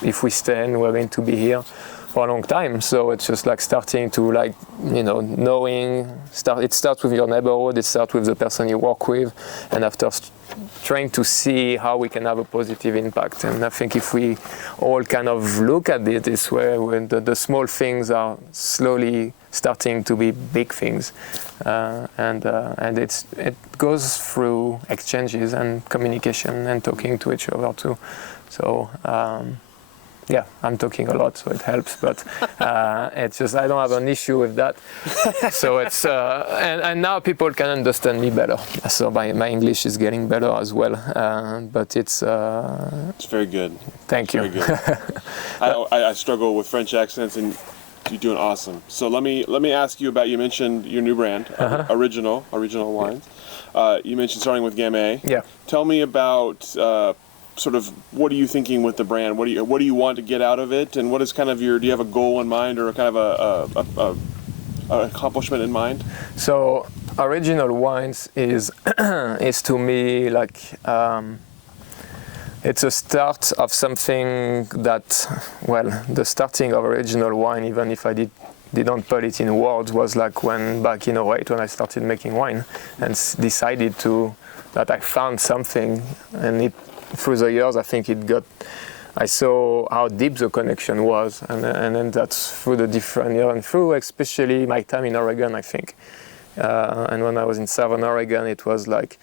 if we stay, and we're going to be here for a long time. So it's just like starting to like, you know, it starts with your neighborhood, it starts with the person you work with, and after trying to see how we can have a positive impact. And I think if we all kind of look at it this way, when the small things are slowly starting to be big things, and it goes through exchanges and communication and talking to each other too. So yeah, I'm talking a lot, so it helps, but it's just, I don't have an issue with that. So it's, and now people can understand me better. So my English is getting better as well, but it's very good. Thank you. Very good. I struggle with French accents, and you're doing awesome. So let me ask you about, you mentioned your new brand, Original Wines. You mentioned starting with Gamay. Yeah. Tell me about sort of what are you thinking with the brand? What do you want to get out of it? And what is kind of do you have a goal in mind, or a kind of a accomplishment in mind? So Original Wines is to me like, it's a start of something that, well, the starting of Original Wine, even if I didn't put it in words, was like when back in 2008 when I started making wine and decided that I found something, and through the years I think I saw how deep the connection was, and then that's through the different years, and through especially my time in Oregon, I think. And when I was in Southern Oregon, it was like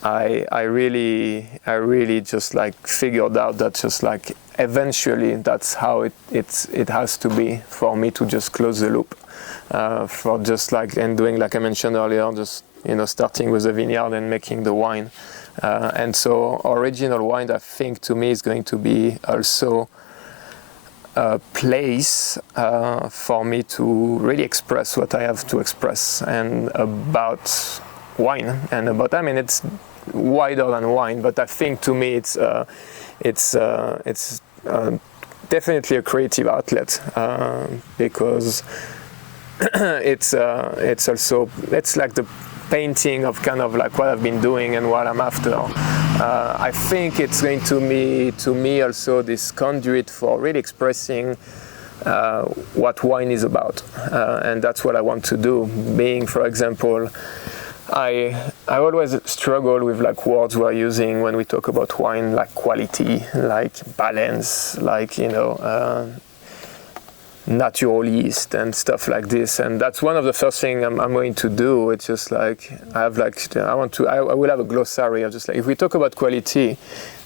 I really just like figured out that just like eventually that's how it has to be for me to just close the loop, for just like, and doing like I mentioned earlier, just, you know, starting with the vineyard and making the wine. And so Original Wine, I think, to me is going to be also a place for me to really express what I have to express, and about wine, and about, I mean, it's wider than wine, but I think to me it's definitely a creative outlet, because it's also, it's like the painting of kind of like what I've been doing and what I'm after. I think it's going to me also this conduit for really expressing what wine is about, and that's what I want to do. Being, for example, I always struggle with like words we're using when we talk about wine, like quality, like balance, like, you know, natural yeast and stuff like this, and that's one of the first things I'm going to do. It's just like I will have a glossary of just like, if we talk about quality,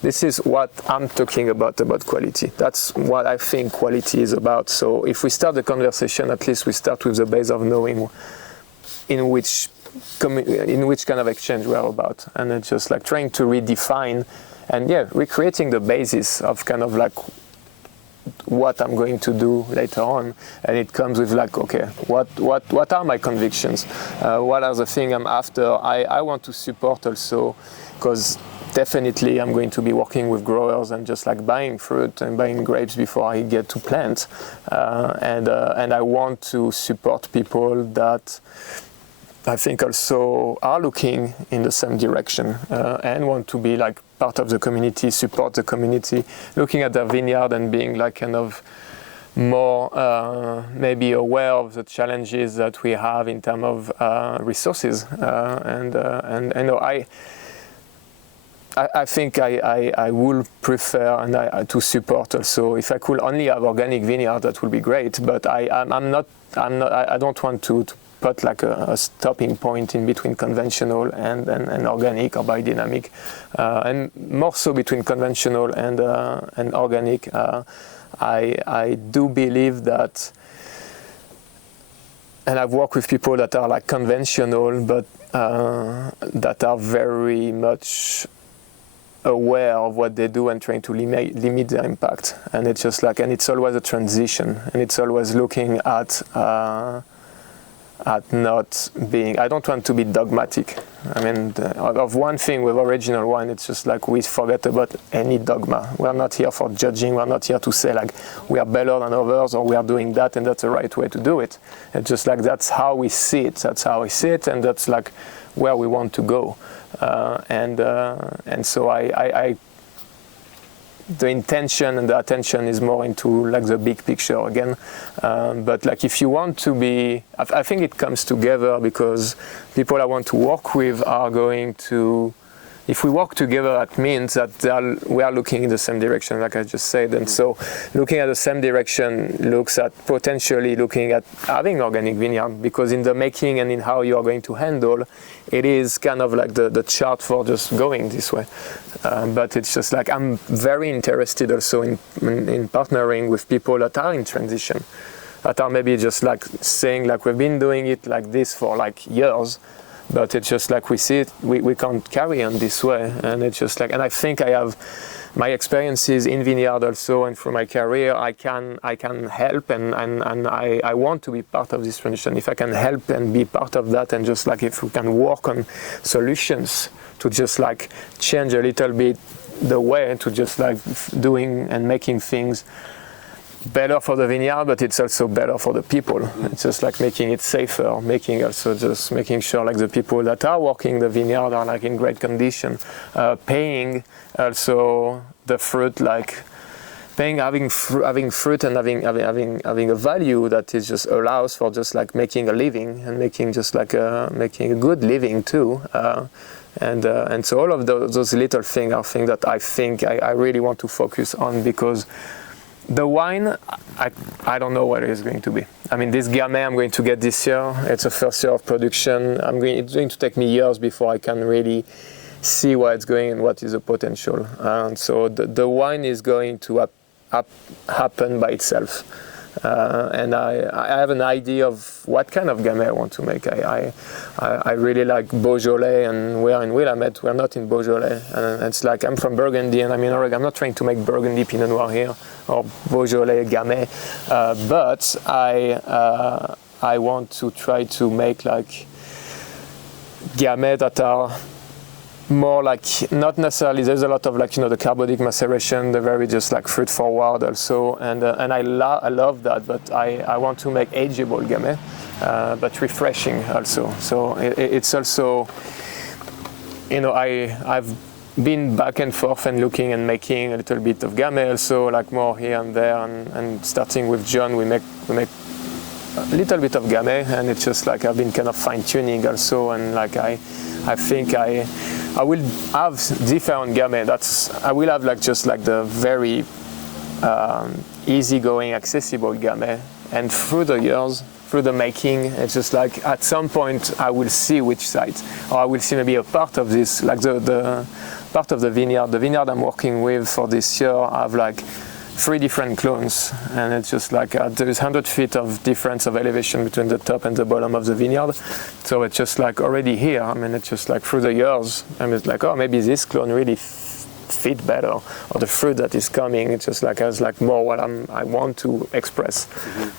this is what I'm talking about quality. That's what I think quality is about. So if we start the conversation, at least we start with the base of knowing in which kind of exchange we're about, and it's just like trying to redefine and recreating the basis of kind of like what I'm going to do later on. And it comes with like, okay, what are my convictions? What are the things I'm after? I want to support also, because definitely I'm going to be working with growers and just like buying fruit and buying grapes before I get to plant. And I want to support people that I think also are looking in the same direction, and want to be like part of the community, support the community, looking at their vineyard and being like kind of more maybe aware of the challenges that we have in terms of resources. And you know, I think I will prefer and to support also. If I could only have organic vineyard, that would be great. But I don't want to put like a stopping point in between conventional and organic or biodynamic, and more so between conventional and organic. I do believe that, and I've worked with people that are like conventional, but that are very much aware of what they do and trying to limit their impact. And it's just like, and it's always a transition, and it's always looking at not being, I don't want to be dogmatic. I mean, of one thing with Original Wine, it's just like we forget about any dogma. We're not here for judging. We're not here to say like we are better than others or we are doing that and that's the right way to do it. It's just like that's how we see it. That's how we see it, and that's like where we want to go. And so I the intention and the attention is more into like the big picture again. But like if you want to be, I think it comes together because people I want to work with are going to, if we work together, that means that we are looking in the same direction, like I just said. And so looking at the same direction looks at potentially looking at having organic vineyard, because in the making and in how you are going to handle, it is kind of like the chart for just going this way. But it's just like I'm very interested also in partnering with people that are in transition, that are maybe just like saying like we've been doing it like this for like years, but it's just like we see it, we can't carry on this way. And it's just like, and I think I have my experiences in vineyard also, and through my career, I can help and I want to be part of this transition. If I can help and be part of that, and just like if we can work on solutions to just like change a little bit the way to just like doing and making things better for the vineyard, but it's also better for the people. It's just like making it safer, making also just making sure like the people that are working the vineyard are like in great condition, paying also the fruit, like paying, having fruit and having a value that is just allows for just like making a living and making just like making a good living too. And so all of those little things are things that I think I really want to focus on, because the wine, I don't know what it is going to be. I mean, this Gamay I'm going to get this year, it's the first year of production. It's going to take me years before I can really see where it's going and what is the potential. And so the wine is going to happen by itself. And I have an idea of what kind of Gamay I want to make. I really like Beaujolais, and we're in Willamette, we're not in Beaujolais. And it's like, I'm from Burgundy, and I'm in Oregon. I'm not trying to make Burgundy Pinot Noir here, or Beaujolais Gamay, but I want to try to make like Gamay that are more like, not necessarily, there's a lot of like, the carbonic maceration, the very just like fruit forward also, and I love that, but I want to make ageable Gamay, but refreshing also. So it's also, I've been back and forth and looking and making a little bit of Gamay also, like more here and there, and starting with John, we make a little bit of Gamay, and it's just like I've been kind of fine-tuning also, and like I think I will have different Gamay. I will have like just like the very easygoing, accessible Gamay, and through the years, through the making, it's just like at some point I will see which side, or I will see maybe a part of this, like the part of the vineyard. The vineyard I'm working with for this year, I have like 3 different clones, and it's just like there's 100 feet of difference of elevation between the top and the bottom of the vineyard. So it's just like already here, I mean, it's just like through the years, I mean, it's like, oh, maybe this clone really fit better, or the fruit that is coming, it's just like has like more what I want to express.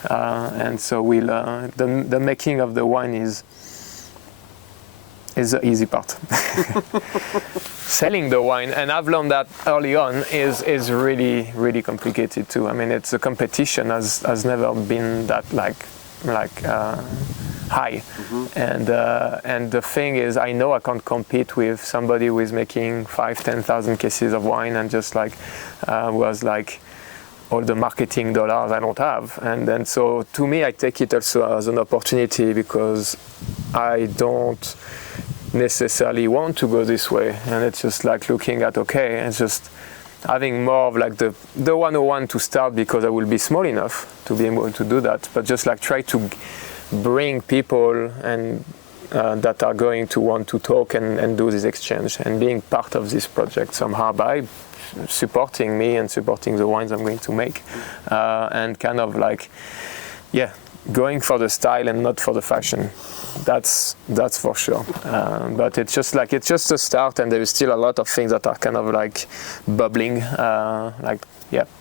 And so the making of the wine is the easy part. Selling the wine, and I've learned that early on, is really, really complicated too. I mean, it's a competition has never been that like high. And the thing is, I know I can't compete with somebody who is making 5,000-10,000 cases of wine and just like was like all the marketing dollars I don't have. And then so to me, I take it also as an opportunity, because I don't necessarily want to go this way, and it's just like looking at, okay, it's just having more of like the 101 to start, because I will be small enough to be able to do that, but just like try to bring people and that are going to want to talk and do this exchange and being part of this project somehow by supporting me and supporting the wines I'm going to make, and kind of like, going for the style and not for the fashion. That's for sure. But it's just a start, and there is still a lot of things that are kind of like bubbling,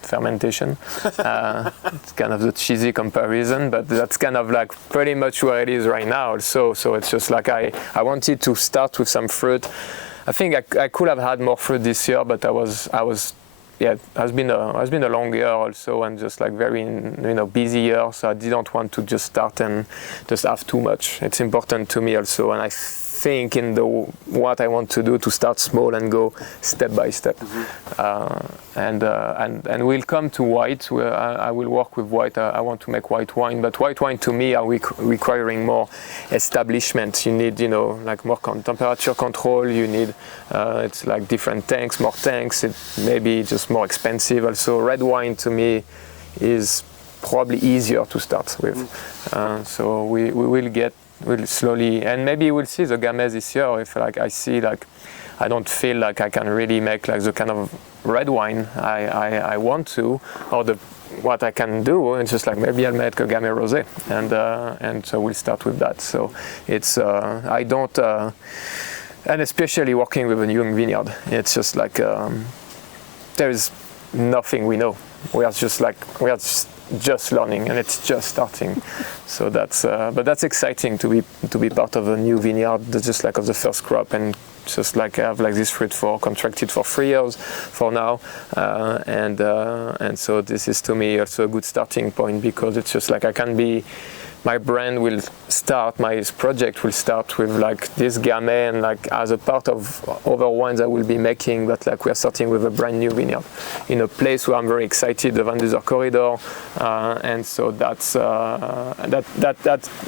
fermentation. It's kind of the cheesy comparison, but that's kind of like pretty much where it is right now. So it's just like I wanted to start with some fruit. I think I could have had more fruit this year, but it has been a long year also, and just like very busy year. So I didn't want to just start and just have too much. It's important to me also, and I think in what I want to do to start small and go step by step. And we'll come to white. Where I will work with white. I want to make white wine, but white wine to me are requiring more establishment. You need like more temperature control. You need it's like different tanks, more tanks. It may be just more expensive. Also, red wine to me is probably easier to start with. So we'll slowly, and maybe we'll see the Gamay this year if like I see like I don't feel like I can really make like the kind of red wine I want to, or what I can do. It's just like maybe I'll make a Gamay rosé, and so we'll start with that. So it's I don't and especially working with a young vineyard, it's just like there is nothing we know. We are just learning, and it's just starting. So but that's exciting to be part of a new vineyard, just like of the first crop, and just like have like this fruit contracted for 3 years for now, and so this is to me also a good starting point, because it's just like my brand will start, my project will start with like this Gamay, and like as a part of other wines I will be making, but like we are starting with a brand new vineyard in a place where I'm very excited, the Van Duzer corridor, and so that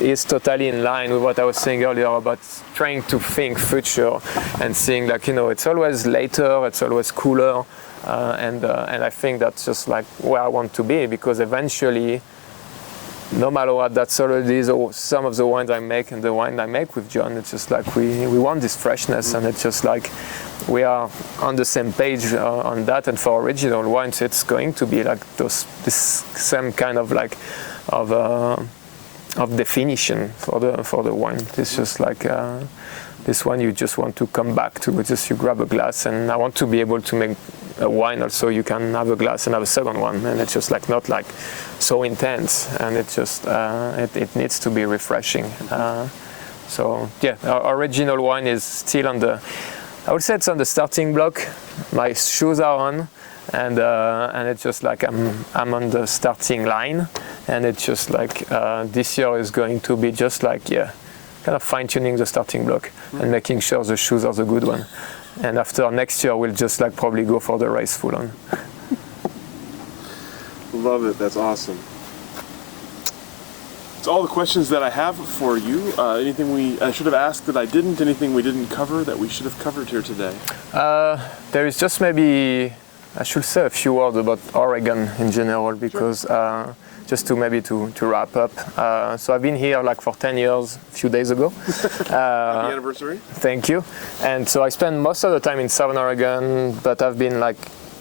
is totally in line with what I was saying earlier about trying to think future and seeing like it's always later, it's always cooler, and I think that's just like where I want to be, because eventually, no matter what, that's already some of the wines I make and the wine I make with John. It's just like we want this freshness, and it's just like we are on the same page on that. And for original wines, it's going to be like this same kind of like of definition for the wine. It's just like this one you just want to come back to. Just you grab a glass, and I want to be able to make a wine also you can have a glass and have a second one, and it's just like not like so intense, and it's just it needs to be refreshing. So yeah, our original wine is still I would say it's on the starting block. My shoes are on, and it's just like I'm on the starting line, and it's just like this year is going to be just like kind of fine-tuning the starting block and making sure the shoes are the good one. And after next year, we'll just like probably go for the race full on. Love it. That's awesome. That's all the questions that I have for you. Anything I should have asked that I didn't? Anything we didn't cover that we should have covered here today? There is just maybe I should say a few words about Oregon in general, because just to wrap up. So I've been here like for 10 years, a few days ago. Happy anniversary. Thank you. And so I spend most of the time in Southern Oregon, but I've been like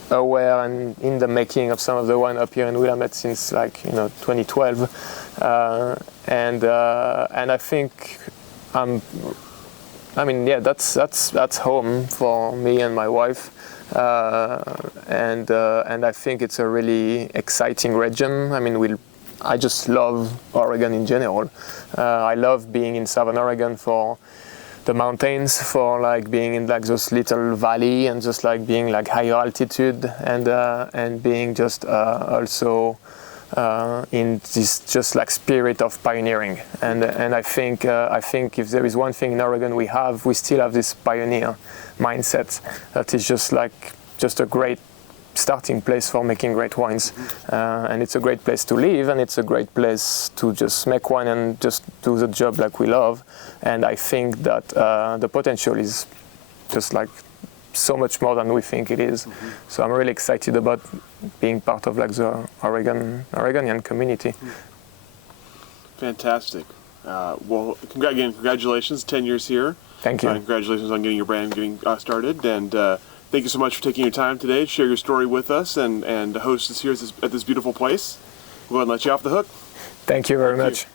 aware and in the making of some of the wine up here in Willamette since like 2012. And I think that's home for me and my wife. And I think it's a really exciting region. I mean, I just love Oregon in general. I love being in Southern Oregon for the mountains, for like being in like those little valley, and just like being like higher altitude, and being just also in this just like spirit of pioneering. And I think if there is one thing in Oregon we still have this pioneer mindset that is just a great starting place for making great wines, and it's a great place to live, and it's a great place to just make wine and just do the job like we love. And I think that the potential is just like so much more than we think it is. So I'm really excited about being part of like the Oregonian community. Fantastic. Well, congratulations, 10 years here. Thank you. Congratulations on getting your brand getting started, and thank you so much for taking your time today to share your story with us and host us here at this beautiful place. We'll go ahead and let you off the hook. Thank you very much.